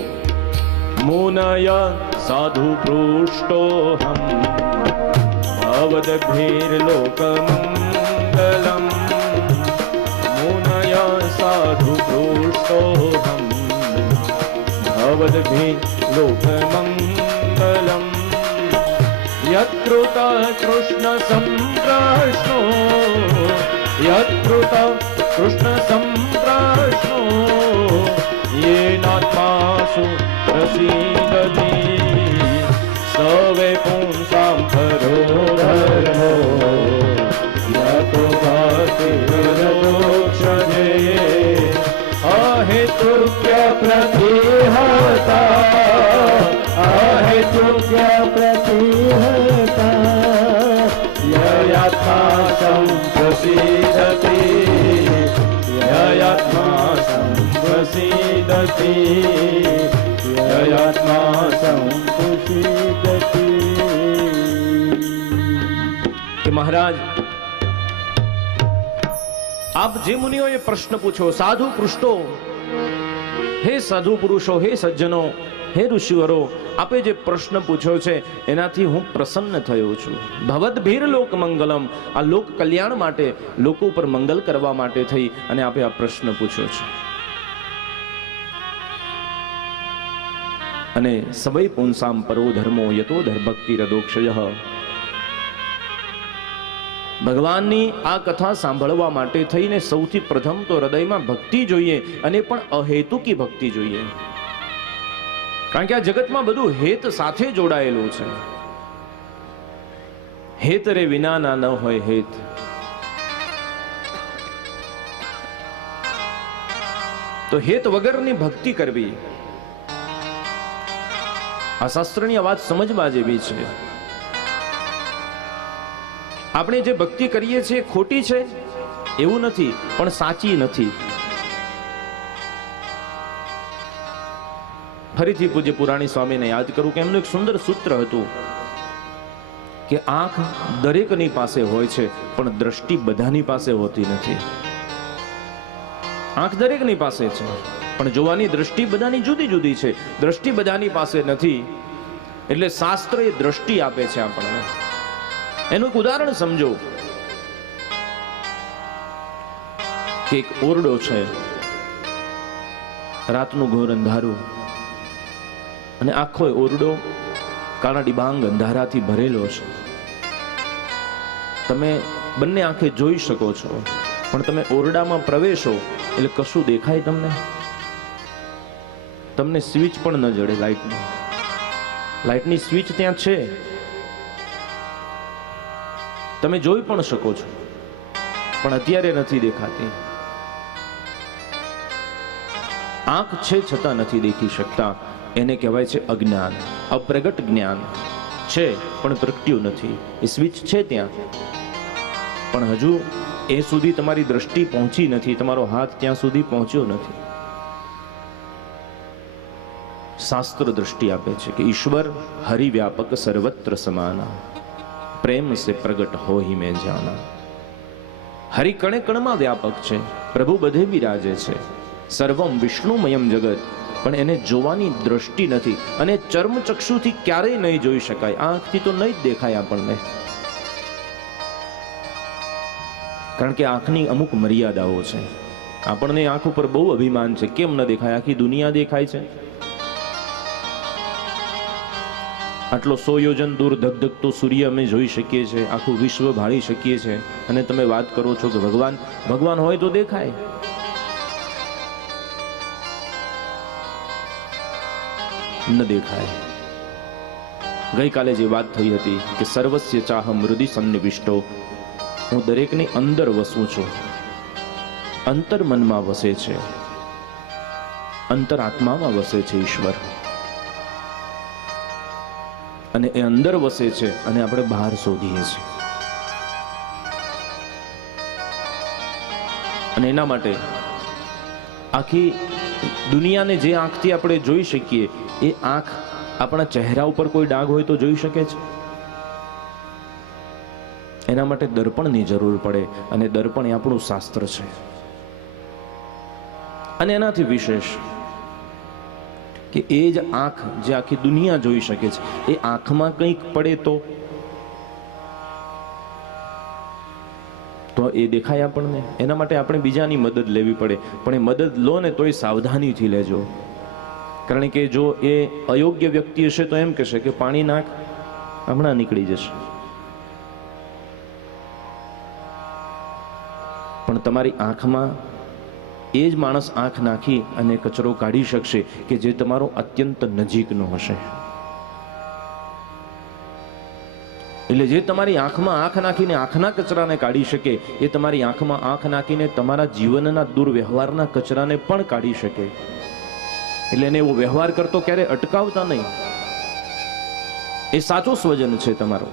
મુનય સાધુ પૃષ્ટોહમ ભવદ્ભીર્લોકમંગલમ. મુનય સાધુ પૃષ્ટોહમ ભવદ્ભીર્લોકમંગલમ. યત્કૃત કૃષ્ણ સંપ્રશ્નો યત્કૃત કૃષ્ણ સંપ્રશ્નો યેનાત્માસુ પ્રસીદતિ સવે પુંસાં પરો ધર્મો संप्रसीदति ययात्मा संप्रसीदति ययात्मा संप्रसीदति। કે મહારાજ આપ જે મુનિઓએ પ્રશ્ન પૂછ્યો, સાધુ પૃષ્ઠો, હે સાધુ પુરુષો, હે સજ્જનો, હે ઋષિવરો, આપે જે પ્રશ્ન પૂછ્યો છે એનાથી હું પ્રસન્ન થયો છું. ભવદ્ભીર લોક મંગલમ, આ લોક કલ્યાણ માટે, લોકો ઉપર મંગલ કરવા માટે થઈ અને આપે આ પ્રશ્ન પૂછ્યો છે. અને સવૈ પુંસામ પરો ધર્મો યતો ધર્મભક્તિ રદોક્ષય. ભગવાનની આ કથા સાંભળવા માટે થઈને સૌથી પ્રથમ તો હૃદયમાં ભક્તિ જોઈએ, અને પણ અહેતુકી ભક્તિ જોઈએ. કારણ કે આ જગતમાં બધું હેત સાથે જોડાયેલું છે. હેત રે વિના ના ન હોય હેત. તો હેત વગરની ભક્તિ કરવી, આ શાસ્ત્રની આ વાત સમજવા જેવી છે. આપણે જે ભક્તિ કરીએ છીએ ખોટી છે એવું નથી, પણ સાચી નથી. ફરીથી પૂજ્ય પુરાણી સ્વામીને યાદ કરું કે એમનું એક સુંદર સૂત્ર હતું કે આંખ દરેકની પાસે હોય છે, પણ દ્રષ્ટિ બધાની પાસે હોતી નથી. આંખ દરેકની પાસે છે, પણ જોવાની દ્રષ્ટિ બધાની જુદી જુદી છે. દ્રષ્ટિ બધાની પાસે નથી, એટલે શાસ્ત્ર એ દ્રષ્ટિ આપે છે આપણને. એનું એક ઉદાહરણ સમજો કે એક ઓરડો છે, રાતનું ઘોર અંધારું, અને આખો ઓરડો કાળા ડિબાંગ અંધારાથી ભરેલો છે. તમે બંને આંખે જોઈ શકો છો, પણ તમે ઓરડામાં પ્રવેશો એટલે કશું દેખાય તમને? તમને સ્વિચ પણ ન જડે લાઇટની. લાઇટની સ્વિચ ત્યાં છે, તમે જોઈ પણ શકો છો, પણ અત્યારે નથી દેખાતી. આંખ છે છતાં નથી દેખી શકતા. એને કહેવાય છે અજ્ઞાન, અપ્રગટ જ્ઞાન. છે પણ પ્રગટ્યું નથી. એ સ્વિચ છે ત્યાં, પણ હજુ એ સુધી તમારી દ્રષ્ટિ પહોંચી નથી, તમારો હાથ ત્યાં સુધી પહોંચ્યો નથી. શાસ્ત્ર દ્રષ્ટિ આપે છે કે ઈશ્વર હરિવ્યાપક સર્વત્ર સમાના, પ્રેમ સે પ્રગટ હો હી મેં જાના. હરિ કણે કણમાં વ્યાપક છે, પ્રભુ બધે બિરાજે છે. સર્વમ વિષ્ણુમયમ જગત, પણ એને જોવાની દ્રષ્ટિ નથી. અને ચર્મચક્ષુથી ક્યારેય નહીં જોઈ શકાય, આંખથી તો નહીં જ દેખાય આપણને. કારણ કે આંખની અમુક મર્યાદાઓ છે. આપણને આંખ ઉપર બહુ અભિમાન છે, કેમ ન દેખાય? આખી દુનિયા દેખાય છે. આટલો 100 યોજન દૂર ધગધગતો સૂર્ય અમે જોઈ શકીએ છીએ, આખું વિશ્વ ભાળી શકીએ છીએ, અને તમે વાત કરો છો કે ભગવાન ભગવાન હોય તો દેખાય? ન દેખાય. ગઈકાલે જે વાત થઈ હતી કે સર્વસ્ય ચાહમ હૃદય સન્નિવિષ્ટો, હું દરેકની અંદર વસું છું. અંતર મનમાં વસે છે, અંતર આત્મામાં વસે છે ઈશ્વર, અને એ અંદર વસે છે અને આપણે બહાર શોધીએ છીએ. અને એના માટે આખી દુનિયાને જે આંખથી આપણે જોઈ શકીએ, એ આંખ આપણા ચહેરા ઉપર કોઈ ડાઘ હોય તો જોઈ શકે છે? એના માટે દર્પણની જરૂર પડે, અને દર્પણ એ આપણું શાસ્ત્ર છે. અને એનાથી વિશેષ કે એ જ આંખ જે આખી દુનિયા જોઈ શકે છે, એ આંખમાં કંઈક પડે તો એ દેખાય આપણને. એના માટે આપણે બીજાની મદદ લેવી પડે, પણ એ મદદ લો ને તોય સાવધાનીથી લેજો. કારણ કે જો એ અયોગ્ય વ્યક્તિ હશે તો એમ કહેશે કે પાણી નાખ, હમણાં નીકળી જશે. પણ તમારી આંખમાં એ જ માણસ આંખ નાખી અને કચરો કાઢી શકશે કે જે તમારો અત્યંત નજીકનો હશે. એટલે જે તમારી આંખમાં આંખ નાખીને આંખના કચરાને કાઢી શકે, એ તમારી આંખમાં આંખ નાખીને તમારા જીવનના દુર્વ્યવહારના કચરાને પણ કાઢી શકે. એટલે એને એવો વ્યવહાર કરતો ક્યારે અટકાવતા નહીં. એ સાચો સ્વજન છે તમારો.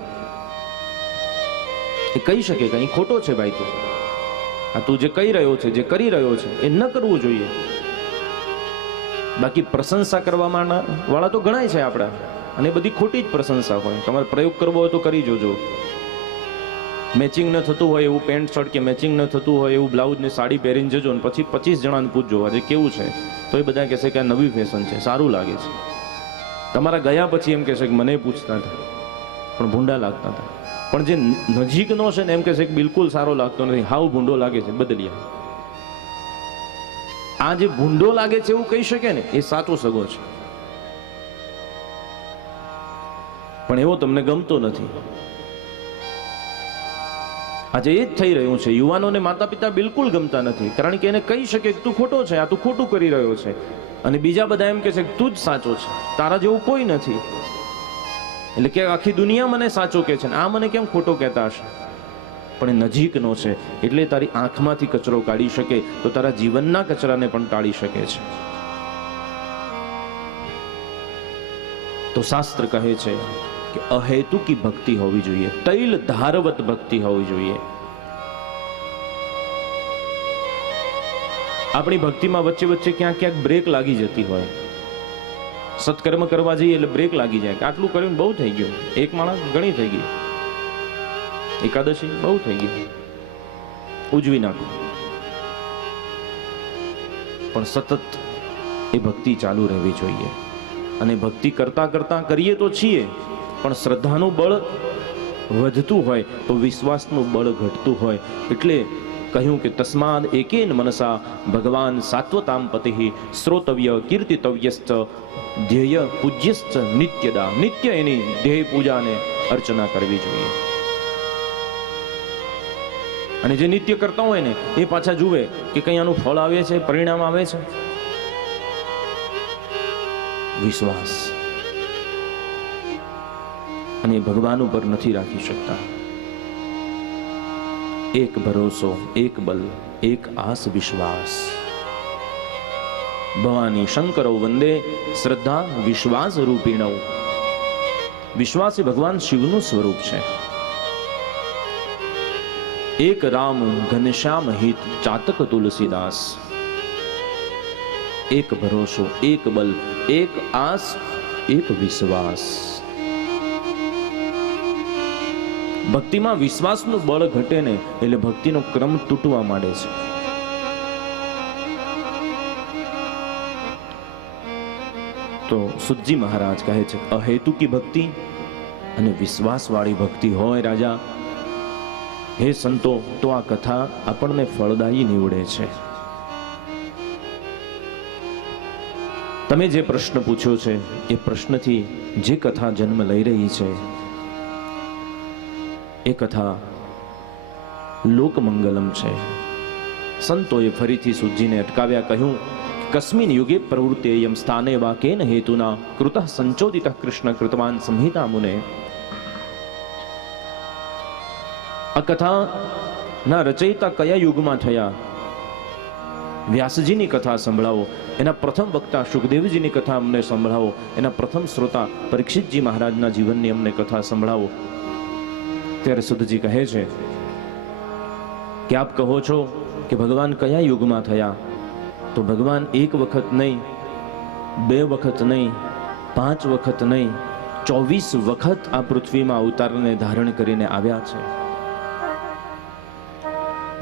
એ કહી શકે કે અહીં ખોટો છે ભાઈ, તું આ તું જે કહી રહ્યો છે, જે કરી રહ્યો છે એ ન કરવું જોઈએ. બાકી પ્રશંસા કરવામાં વાળા તો ઘણા છે આપણા, અને બધી ખોટી જ પ્રશંસા હોય. તમારે પ્રયોગ કરવો હોય તો કરી જોજો. મેચિંગ ન થતું હોય એવું પેન્ટ શર્ટ કે મેચિંગ ન થતું હોય એવું બ્લાઉઝ ને સાડી પહેરીને જજો ને પછી 25 જણાને પૂછજો આજે કેવું છે, તો એ બધા કહેશે કે આ નવી ફેશન છે, સારું લાગે છે. તમારા ગયા પછી એમ કહેશે કે મને પૂછતા હતા પણ ભૂંડા લાગતા હતા. પણ જે નજીકનો છે ને એમ કહેશે કે બિલકુલ સારો લાગતો નથી, હાવ ભૂંડો લાગે છે, બદલ્યા. આ જે ભૂંડો લાગે છે એવું કહી શકે ને એ સાચો સગો છે, પણ એવો તમને ગમતો નથી. આજે એ જ થઈ રહ્યું છે. યુવાનોને માતા પિતા બિલકુલ ગમતા નથી, કારણ કે એને કહી શકે કે તું ખોટો છે, આ તું ખોટું કરી રહ્યો છે, અને બીજા બધા એમ કહે છે કે તું જ સાચો છે, તારા જેવું કોઈ નથી. એટલે કે આખી દુનિયા મને સાચો કહે છે ને આ મને કેમ ખોટો કહેતા હશે. પણ એ નજીકનો છે એટલે તારી આંખમાંથી કચરો કાઢી શકે તો તારા જીવનના કચરાને પણ ટાળી શકે છે. તો શાસ્ત્ર કહે છે કે અહેતુકી ભક્તિ હોવી જોઈએ, તૈલ ધારવત ભક્તિ હોવી જોઈએ. આપણી ભક્તિમાં વચ્ચે વચ્ચે ક્યાંક ક્યાંક બ્રેક લાગી જતી હોય. સત્કર્મ કરવા જઈએ એટલે બ્રેક લાગી જાય કે આટલું કર્યું બહુ થઈ ગયું, એક માણસ ઘણી થઈ ગઈ, એકાદશી બહુ થઈ ગઈ, ઉજવી નાખો. પણ સતત એ ભક્તિ ચાલુ રહેવી જોઈએ. અને ભક્તિ કરતા કરતા કરીએ તો છીએ, પણ શ્રદ્ધાનું બળ વધતું હોય તો વિશ્વાસનું બળ ઘટતું હોય. એટલે કહ્યું કે તસ્માદ એકેન મનસા ભગવાન સાત્વતામ પતિ શ્રોતવ્ય કીર્તિતવ્યશ્ચ ધ્યેય પૂજ્યશ્ચ નિત્યદા. નિત્ય એની ધ્યેય પૂજા અને અર્ચના કરવી જોઈએ. અને જે નિત્ય કરતા હોય ને એ પાછા જુએ કે કઈ આનું ફળ આવે છે, પરિણામ આવે છે. વિશ્વાસ અને ભગવાન ઉપર નથી રાખી શકતા. એક ભરોસો, એક બલ, એક આસ વિશ્વાસ. ભવાની શંકરો વંદે શ્રદ્ધા વિશ્વાસ રૂપિણૌ. વિશ્વાસ એ ભગવાન શિવનું સ્વરૂપ છે. એક રામ ઘનશ્યામ હિત ચાતક તુલસીદાસ. એક ભરોસો, એક બલ, એક આસ, એક વિશ્વાસ. ભક્તિમાં વિશ્વાસનું બળ ઘટે ને એટલે ભક્તિનો ક્રમ તૂટવા માંડે છે. તો સુતજી મહારાજ કહે છે અહેતુકી ભક્તિ અને વિશ્વાસવાળી ભક્તિ હોય રાજા, હે સંતો, તો આ કથા આપણને ફળદાયી નીવડે છે. તમે જે પ્રશ્ન પૂછ્યો છે એ પ્રશ્નથી જે કથા જન્મ લઈ રહી છે એ કથા લોકમંગલમ છે. સંતોએ ફરીથી સુજીને અટકાવ્યા, કહ્યું કસ્મિન યુગે પ્રવૃત્તેયમ સ્થાને વા કેન હેતુના કૃતઃ સંચોદિતઃ કૃષ્ણ કૃતવાન સંહિતા મુને. આ કથાના રચયિતા કયા યુગમાં થયા? વ્યાસજીની કથા સંભળાવો. એના પ્રથમ વક્તા સુખદેવજીની કથા અમને સંભળાવો. એના પ્રથમ શ્રોતા પરીક્ષિતજી મહારાજના જીવનની અમને કથા સંભળાવો. ત્યારે સુતજી કહે છે કે આપ કહો છો કે ભગવાન કયા યુગમાં થયા? તો ભગવાન એક વખત નહીં, બે વખત નહીં, 5 વખત નહીં, 24 વખત આ પૃથ્વીમાં અવતારને ધારણ કરીને આવ્યા છે.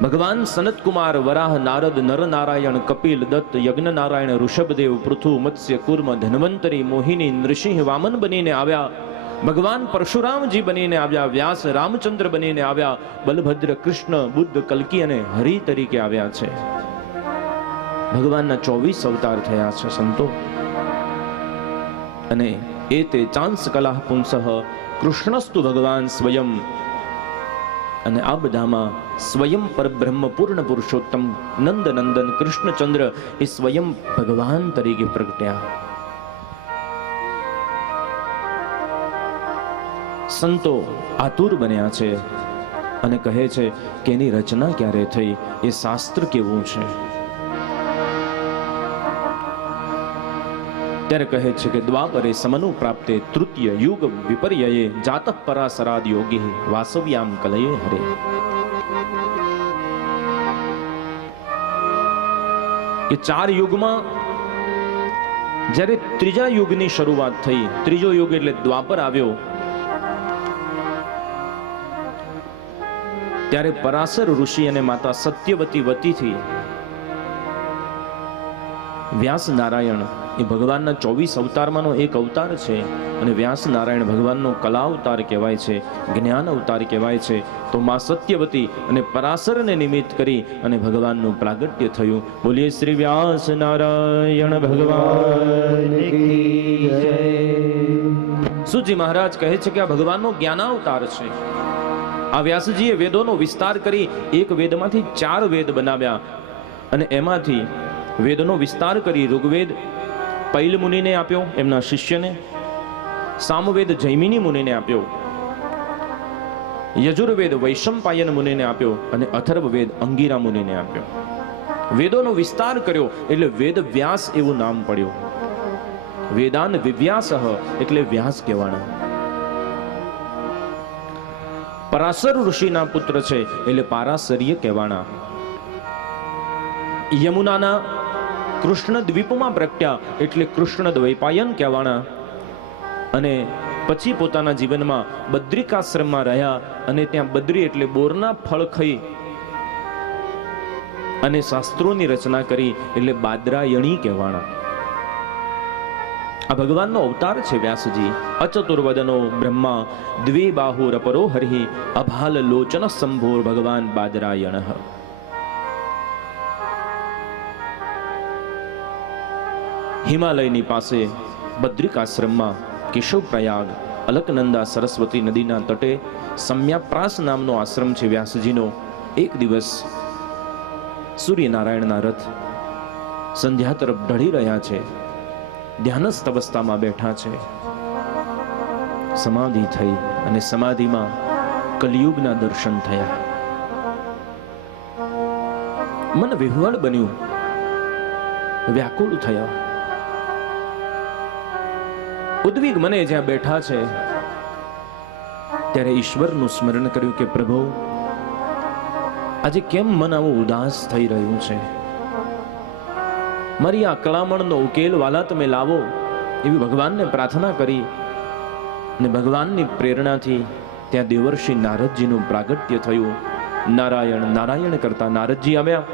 ભગવાન સનતકુમાર, વરાહ, નારદ, નર નારાયણ, કપિલ, દત્ત, યજ્ઞ નારાયણ, ઋષભદેવ, પૃથુ, મત્સ્ય, કુર્મ, ધન્વંતરી, મોહિની, નૃસિંહ, વામન બનીને આવ્યા. ભગવાન પરશુરામજી બનીને આવ્યા. વ્યાસ રામચંદ્ર બનીને આવ્યા. બલભદ્ર, કૃષ્ણ, બુદ્ધ, કલ્કી અને હરિ તરીકે આવ્યા છે. ભગવાનના 24 અવતાર થયા છે સંતો. અને એ તે ચાંસ કલા પુંસઃ કૃષ્ણસ્તુ ભગવાન સ્વયં. અને આ બધામાં સ્વયં પરબ્રહ્મ પૂર્ણ પુરુષોત્તમ નંદ નંદન કૃષ્ણચંદ્ર એ સ્વયં ભગવાન તરીકે પ્રગટ્યા. સંતો આતુર બન્યા છે અને કહે છે કે એની રચના ક્યારે થઈ, એ શાસ્ત્ર કેવું છે. ત્યારે કહે છે કે દ્વાપરે સમનુ પ્રાપ્તે તૃતીય યુગ વિપર્યયે જાતઃ પરાસરાદ યોગી વાસવ્યામ કલયે હરે. કે 4 યુગમાં જ્યારે ત્રીજા યુગની શરૂઆત થઈ, ત્રીજો યુગ એટલે દ્વાપર આવ્યો, ત્યારે પરાશર ઋષિ અને માતા સત્યવતી વતીથી વ્યાસ નારાયણ એ ભગવાનના 24 અવતારમાંનો એક અવતાર છે. અને વ્યાસ નારાયણ ભગવાનનો કલા અવતાર કહેવાય છે, જ્ઞાન અવતાર કહેવાય છે. તો માં સત્યવતી અને પરાશરને નિમિત્ત કરી અને ભગવાનનું પ્રાગટ્ય થયું. બોલીએ શ્રી વ્યાસ નારાયણ ભગવાન કી જય. સુજી મહારાજ કહે છે કે આ ભગવાનનો જ્ઞાનાવતાર છે. આ વ્યાસજીએ વેદોનો વિસ્તાર કરી એક વેદમાંથી 4 વેદ બનાવ્યા અને એમાંથી વેદનો વિસ્તાર કરી ઋગ્વેદ પૈલ મુનિને આપ્યો, એમના શિષ્યને. સામવેદ જૈમિની મુનિને આપ્યો, યજુર્વેદ વૈશંપાયન મુનિને આપ્યો અને અથર્વવેદ અંગિરા મુનિને આપ્યો. વેદોનો વિસ્તાર કર્યો એટલે વેદ વ્યાસ એવું નામ પડ્યું. વેદાન વિવ્યાસઃ એટલે વ્યાસ કહેવાના. પરાશર ઋષિના પુત્ર છે એટલે પારાશર્ય કહેવાના. યમુનાના કૃષ્ણ દ્વીપમાં પ્રગટ્યા એટલે કૃષ્ણ દ્વૈપાયન કહેવાના. અને પછી પોતાના જીવનમાં બદ્રિકાશ્રમમાં રહ્યા અને ત્યાં બદ્રી એટલે બોરના ફળ ખાઈ અને શાસ્ત્રોની રચના કરી એટલે બાદરાયણી કહેવાના. આ ભગવાનનો અવતાર છે વ્યાસજી. અચતુર્વદનો બ્રહ્મા દ્વિબાહુરપરો હરિ અભાલ લોચન સંભોર ભગવાન બાદરાયણ. હિમાલયની પાસે બદ્રિકાશ્રમમાં કેશવ પ્રયાગ અલકનંદા સરસ્વતી નદીના તટે સમ્યાપ્રાસ નામનો આશ્રમ છે વ્યાસજીનો. એક દિવસ સૂર્યનારાયણના રથ સંધ્યા તરફ ઢળી રહ્યા છે. ધ્યાનસ્થ અવસ્થામાં બેઠા છે. સમાધિ થઈ અને સમાધિમાં કલિયુગના દર્શન થયા. મન વિહ્વળ બન્યું, વ્યાકુળ થયા. ઉદ્વિગ મને જ્યાં બેઠા છે ત્યારે ઈશ્વરનું સ્મરણ કર્યું કે પ્રભુ, આજે કેમ મન આવું ઉદાસ થઈ રહ્યું છે? મારી આ કળામણનો ઉકેલ વાલા તમે લાવો એવી ભગવાનને પ્રાર્થના કરી. અને ભગવાનની પ્રેરણાથી ત્યાં દેવર્ષિ નારદજીનું પ્રાગટ્ય થયું. નારાયણ નારાયણ કરતા નારદજી આવ્યા.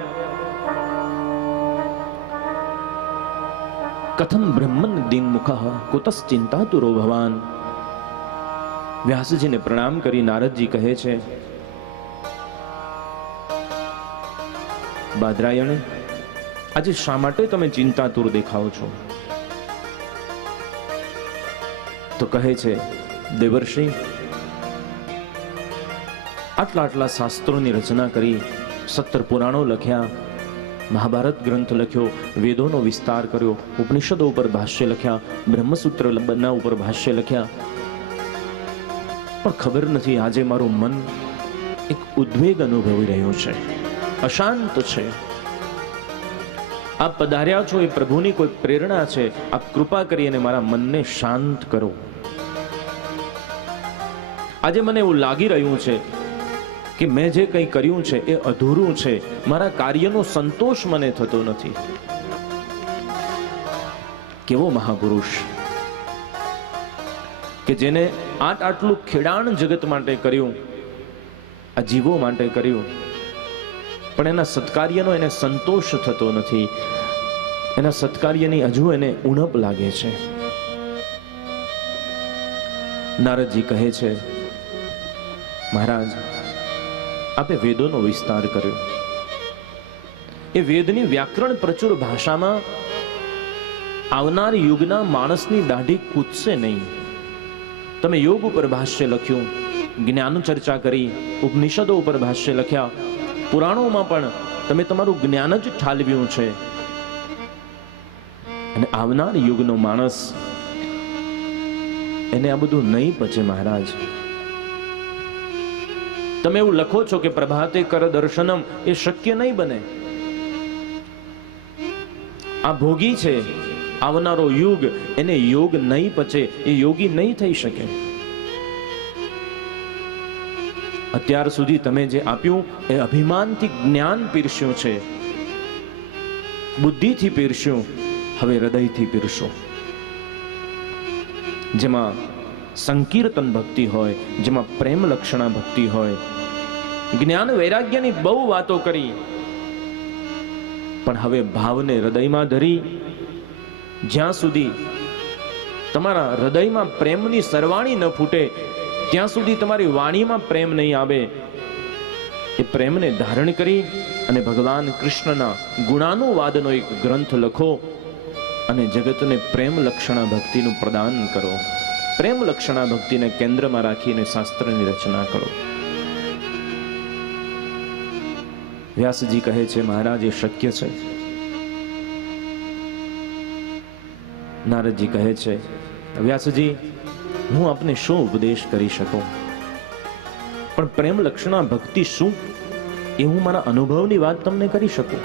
કથમ બ્રહ્મન દિનમુખઃ કુતશ્ચિંતાતુરો ભવાન. વ્યાસજીને પ્રણામ કરી નારદજી કહે છે, બાદરાયણ, આજે શા માટે તમે ચિંતાતુર દેખાઓ છો? તો કહે છે, દેવર્ષિ, આટલા શાસ્ત્રોની રચના કરી, 17 પુરાણો લખ્યા, મહાભારત ગ્રંથ લખ્યો, વેદોનો વિસ્તાર કર્યો, ઉપનિષદો ઉપર ભાષ્ય લખ્યા, બ્રહ્મસૂત્ર ઉપર ભાષ્ય લખ્યા, પણ ખબર નથી આજે મારું મન એક ઉદ્વેગ અનુભવી રહ્યું છે, અશાંત છે. આપ પધાર્યા છો એ પ્રભુની કોઈ પ્રેરણા છે. આપ કૃપા કરી અને મારા મનને શાંત કરો. આજે મને એવું લાગી રહ્યું છે કે મેં જે કંઈ કર્યું છે એ અધૂરું છે. મારા કાર્યનો સંતોષ મને થતો નથી. કેવો મહાપુરુષ કે જેને આટલું ખેડાણ જગત માટે કર્યું, આ જીવો માટે કર્યું, પણ એના સત્કાર્યનો એને સંતોષ થતો નથી. એના સત્કાર્યની હજુ એને ઉણપ લાગે છે. નારદજી કહે છે, મહારાજ, આપે વેદોનો વિસ્તાર કર્યો. એ વેદની વ્યાકરણ પ્રચુર ભાષામાં આવનાર યુગના માણસની દાઢી કૂદશે નહીં. તમે યોગ ઉપર ભાષ્ય લખ્યું, જ્ઞાન ચર્ચા કરી, ઉપનિષદો ઉપર ભાષ્ય લખ્યા, પુરાણોમાં પણ તમે તમારું જ્ઞાન જ ઠાલવ્યું છે. અને આવનાર યુગનો માણસ એને આ બધું નહીં પચે. મહારાજ, તમે એવું લખો છો કે પ્રભાતે કર દર્શનમ, એ શક્ય નહીં બને. આ ભોગી છે, આવનારો યુગ એને યોગ નહીં પચે, એ યોગી નહીં થઈ શકે. અત્યાર સુધી તમે જે આપ્યું એ અભિમાનથી જ્ઞાન પીરસ્યું છે, બુદ્ધિથી પીરસ્યું, હવે હૃદયથી પીરસો. જેમાં સંકીર્તન ભક્તિ હોય, જેમાં પ્રેમ લક્ષણા ભક્તિ હોય. જ્ઞાન વૈરાગ્યની બહુ વાતો કરી, પણ હવે ભાવને હૃદયમાં ધરી. જ્યાં સુધી તમારા હૃદયમાં પ્રેમની સરવાણી ન ફૂટે ત્યાં સુધી તમારી વાણીમાં પ્રેમ નહીં આવે. એ પ્રેમને ધારણ કરી અને ભગવાન કૃષ્ણના ગુણાનુવાદનો એક ગ્રંથ લખો અને જગતને પ્રેમ લક્ષણા ભક્તિનું પ્રદાન કરો. પ્રેમ લક્ષણા ભક્તિને કેન્દ્રમાં રાખીને શાસ્ત્રની રચના કરો. વ્યાસજી કહે છે, મહારાજ એ શક્ય છે? નારદજી કહે છે, વ્યાસજી હું આપને શું ઉપદેશ કરી શકું, પણ પ્રેમ લક્ષણા ભક્તિ શું એ હું મારા અનુભવની વાત તમને કરી શકું.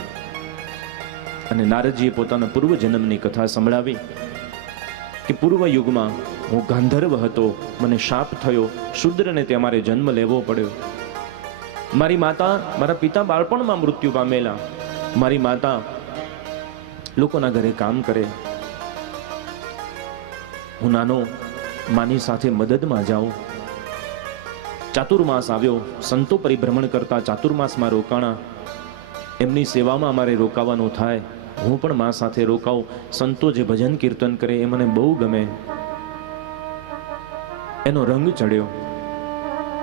અને નારદજીએ પોતાના પૂર્વ જન્મની કથા સંભળાવી કે પૂર્વ યુગમાં હું ગાંધર્વ હતો, મને શાપ થયો, શૂદ્રને ત્યાં મારે જન્મ લેવો પડ્યો. મારી માતા, મારા પિતા બાળપણમાં મૃત્યુ પામેલા. મારી માતા લોકોના ઘરે કામ કરે. હું નાનો માની સાથે મદદમાં જાઉં. ચાતુર્માસ આવ્યો, સંતો પરિભ્રમણ કરતા ચાતુર્માસમાં રોકાણા. એમની સેવામાં મારે રોકાવાનું થાય, હું પણ મા સાથે રોકાઉં. સંતો જે ભજન કીર્તન કરે એ મને બહુ ગમે. એનો રંગ ચડ્યો.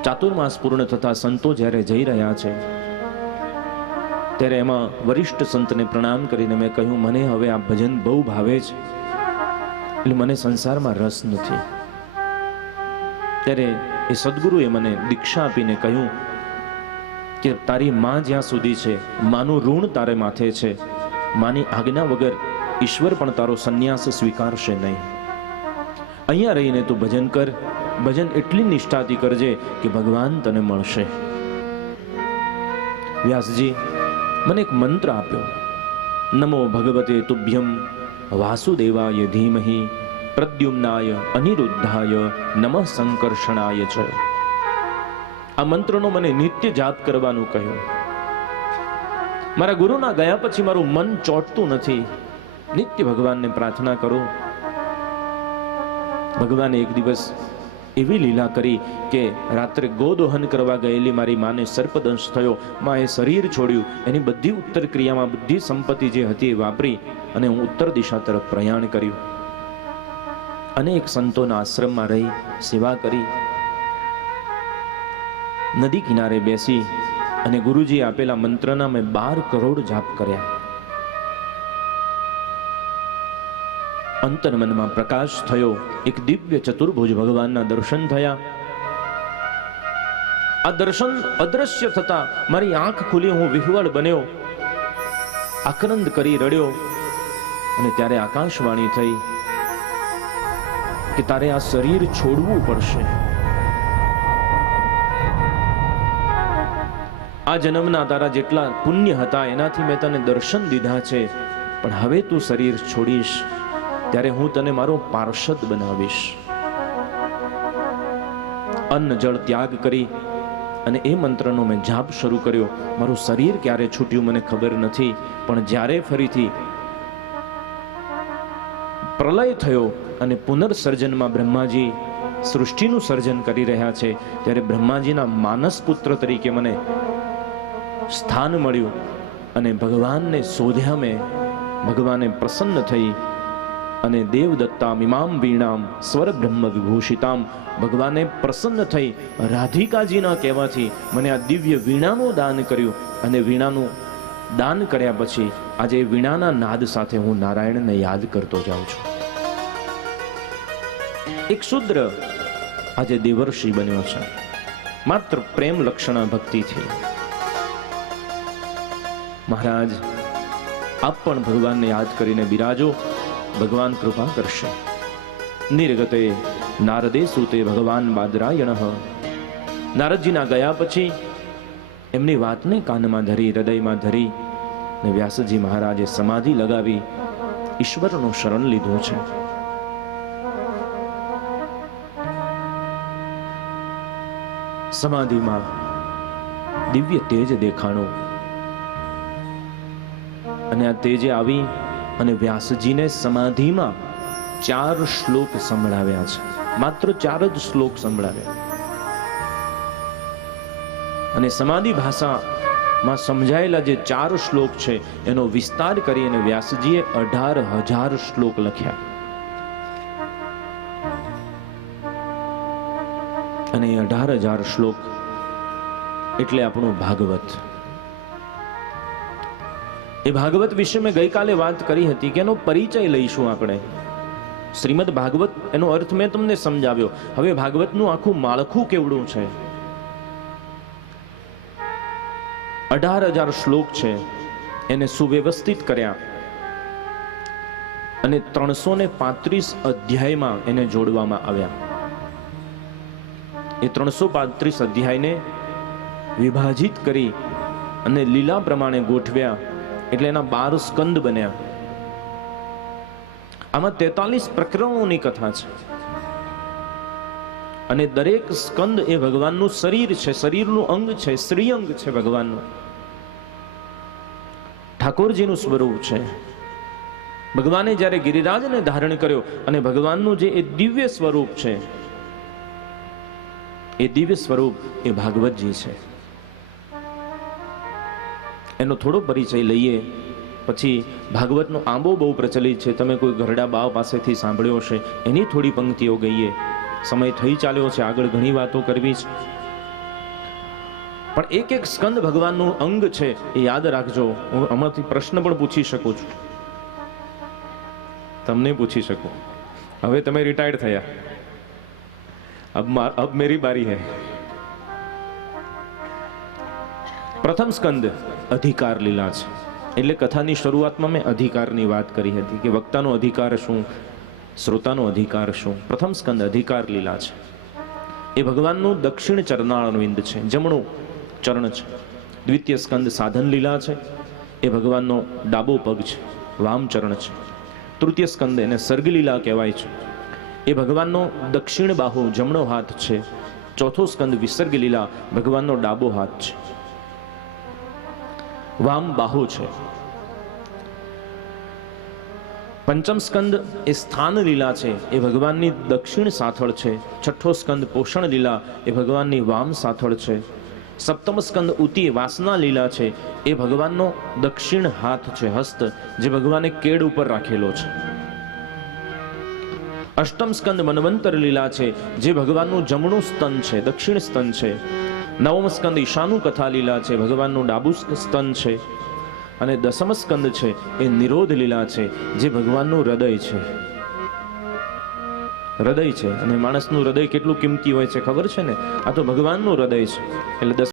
ચાતુર્માસ પૂર્ણ થતા સંતો જ્યારે જઈ રહ્યા છે ત્યારે એમાં વરિષ્ઠ સંતને પ્રણામ કરીને મેં કહ્યું, મને હવે આ ભજન બહુ ભાવે છે, એટલે મને સંસારમાં રસ નથી. ત્યારે એ સદગુરુએ મને દીક્ષા આપીને કહ્યું કે તારી માં જ્યાં સુધી છે, માનું ઋણ તારે માથે છે. માની આજ્ઞા વગર ઈશ્વર પણ તારો સંન્યાસ સ્વીકારશે નહીં. અહીંયા રહીને તું ભજન કર. ભજન એટલી નિષ્ઠાથી કરજે કે ભગવાન તને મળશે. વ્યાસજી મને એક મંત્ર આપ્યો, નમો ભગવતે તુભ્યમ વાસુદેવાય ધીમહિ પ્રદ્યુમ્નાય અનિરુદ્ધાય નમઃ સંકર્ષણાય છે. આ મંત્રનો મને નિત્ય જાપ કરવાનું કહ્યું. મારા ગુરુના ગયા પછી મારું મન ચોંટતું નથી. નિત્ય ભગવાનને પ્રાર્થના કરો. ભગવાને એક દિવસ એવી લીલા કરી કે રાત્રે ગોદોહન કરવા ગયેલી મારી માને સર્પદંશ થયો. માએ શરીર છોડ્યું, એની બધી ઉત્તર ક્રિયામાં બધી સંપત્તિ જે હતી એ વાપરી અને હું ઉત્તર દિશા તરફ પ્રયાણ કર્યું. અનેક સંતોના આશ્રમમાં રહી સેવા કરી. નદી કિનારે બેસી અને ગુરુજી આપેલા મંત્રના મેં 12 કરોડ જાપ કર્યા. અંતર્મનમાં પ્રકાશ થયો. એક દિવ્ય ચતુર્ભુજ ભગવાનના દર્શન થયા. આ દર્શન અદ્રશ્ય થતા મારી આંખ ખુલી, હું વિહવળ બન્યો, આક્રંદ કરી રડ્યો. અને ત્યારે આકાશવાણી થઈ કે તારે આ શરીર છોડવું પડશે. આ જન્મના તારા જેટલા પુણ્ય હતા એનાથી મેં તને દર્શન દીધા છે, પણ હવે તું શરીર છોડીશ ત્યારે હું તને મારો પાર્ષદ બનાવીશ. અન્ન જળ ત્યાગ કરી અને એ મંત્રનો મેં જાપ શરૂ કર્યો. મારું શરીર ક્યારે છૂટ્યું મને ખબર નથી, પણ જ્યારે ફરીથી પ્રલય થયો અને પુનર્સર્જનમાં બ્રહ્માજી સૃષ્ટિનું સર્જન કરી રહ્યા છે ત્યારે બ્રહ્માજીના માનસ પુત્ર તરીકે મને સ્થાન મળ્યું અને ભગવાનને શોધ્યા મેં. ભગવાને પ્રસન્ન થઈ અને દેવદત્તામ ઇમામ વીણામ સ્વર બ્રહ્મ વિભૂષિતામ, ભગવાને પ્રસન્ન થઈ રાધિકાજીના કહેવાથી મને આ દિવ્ય વીણાનું દાન કર્યું. અને વીણાનું દાન કર્યા પછી આજે વીણાના નાદ સાથે હું નારાયણને યાદ કરતો જાઉં છું. એક શૂદ્ર આજે દેવર્ષિ બન્યો છે માત્ર પ્રેમ લક્ષણા ભક્તિથી. મહારાજ આપ પણ ભગવાનને યાદ કરીને બિરાજો, ભગવાન કૃપા કરશે. નિર્ગતે નારદે સુતે ભગવાન બાદરાયણ. નારદજીના ગયા પછી એમની વાતને કાનમાં ધરી, હૃદયમાં ધરી ને વ્યાસજી મહારાજે સમાધિ લગાવી ઈશ્વરનું શરણ લીધું છે. સમાધિમાં દિવ્ય તેજ દેખાણું અને આ તેજે આવી અને વ્યાસજીને સમાધિમાં 4 શ્લોક સંભળાવ્યા છે. માત્ર 4 જ શ્લોક સંભળાવ્યા અને સમાધિ ભાષામાં સમજાયેલા જે 4 શ્લોક છે એનો વિસ્તાર કરી અને વ્યાસજીએ 18,000 શ્લોક લખ્યા. અને 18,000 શ્લોક એટલે આપણું ભાગવત. એ ભાગવત વિશે મેં ગઈકાલે વાત કરી હતી કે એનો પરિચય લઈશું આપણે. શ્રીમદ ભાગવત એનો અર્થ મેં તમને સમજાવ્યો. હવે ભાગવતનું આખું માળખું કેવડું છે. 18,000 શ્લોક છે, એને સુવ્યવસ્થિત કર્યા અને 335 અધ્યાયમાં એને જોડવામાં આવ્યા. એ 335 અધ્યાયને વિભાજિત કરી અને લીલા પ્રમાણે ગોઠવ્યા એટલે એના 12 સ્કંદ બન્યા. આમાં 43 પ્રકરણોની કથા છે અને દરેક સ્કંદ એ ભગવાનનું શરીર છે, શરીરનું અંગ છે, શ્રીઅંગ છે ભગવાનનું. ઠાકોરજીનું સ્વરૂપ છે. ભગવાને જ્યારે ગિરિરાજને ધારણ કર્યો અને ભગવાનનું જે એ દિવ્ય સ્વરૂપ છે, એ દિવ્ય સ્વરૂપ એ ભાગવતજી છે. એનો થોડો પરિચય લઈએ પછી ભાગવતનો આંબો બહુ પ્રચલિત છે. તમે કોઈ ગરડા બાવ પાસેથી સાંભળ્યો હશે. એની થોડી પંક્તિઓ ગઈએ. સમય થઈ ચાલ્યો છે, આગળ ઘણી વાતો કરવી છે, પણ એક એક સ્કંદ ભગવાનનું અંગ છે એ યાદ રાખજો. હું આમાંથી પ્રશ્ન પણ પૂછી શકું છું, તમને પૂછી શકું. હવે તમે રિટાયર્ડ થયા, अब मेरी बारी है. પ્રથમ સ્કંદ અધિકાર લીલા છે. એટલે કથાની શરૂઆતમાં મેં અધિકારની વાત કરી હતી કે વક્તાનો અધિકાર શું, શ્રોતાનો અધિકાર શું. પ્રથમ સ્કંદ અધિકાર લીલા છે. એ ભગવાનનું દક્ષિણ ચરણારવિંદ છે, જમણું ચરણ છે. દ્વિતીય સ્કંદ સાધન લીલા છે. એ ભગવાનનો ડાબો પગ છે, વામ ચરણ છે. તૃતીય સ્કંદ એને સર્ગ લીલા કહેવાય છે. એ ભગવાનનો દક્ષિણ બાહુ જમણો હાથ છે. ચોથો સ્કંદ વિસર્ગ લીલા, ભગવાનનો ડાબો હાથ છે, વામ બાહુ છે. પંચમ સ્કંદ એ સ્થાન લીલા છે, એ ભગવાનની દક્ષિણ સાથળ છે. છઠ્ઠો સ્કંદ પોષણ લીલા, એ ભગવાનની વામ સાથળ છે. સપ્તમ સ્કંદ ઉતિ વાસના લીલા છે, એ ભગવાનનો દક્ષિણ હાથ છે, હસ્ત, જે ભગવાને કેડ ઉપર રાખેલો છે. અષ્ટમ સ્કંદ મન્વંતર લીલા છે, જે ભગવાનનું જમણું સ્તન છે, દક્ષિણ સ્તન છે. નવમ સ્કંદ ઈશાનું કથા લીલા છે, ભગવાનનું ડાબુ સ્તન છે. અને દસમ સ્કંદ છે એ નિરોધ લીલા છે, જે ભગવાનનું હૃદય છે. હૃદય છે, અને માણસનું હૃદય કેટલું કિંમતી હોય છે ખબર છે ને? આ તો ભગવાનનું હૃદય છે. એટલે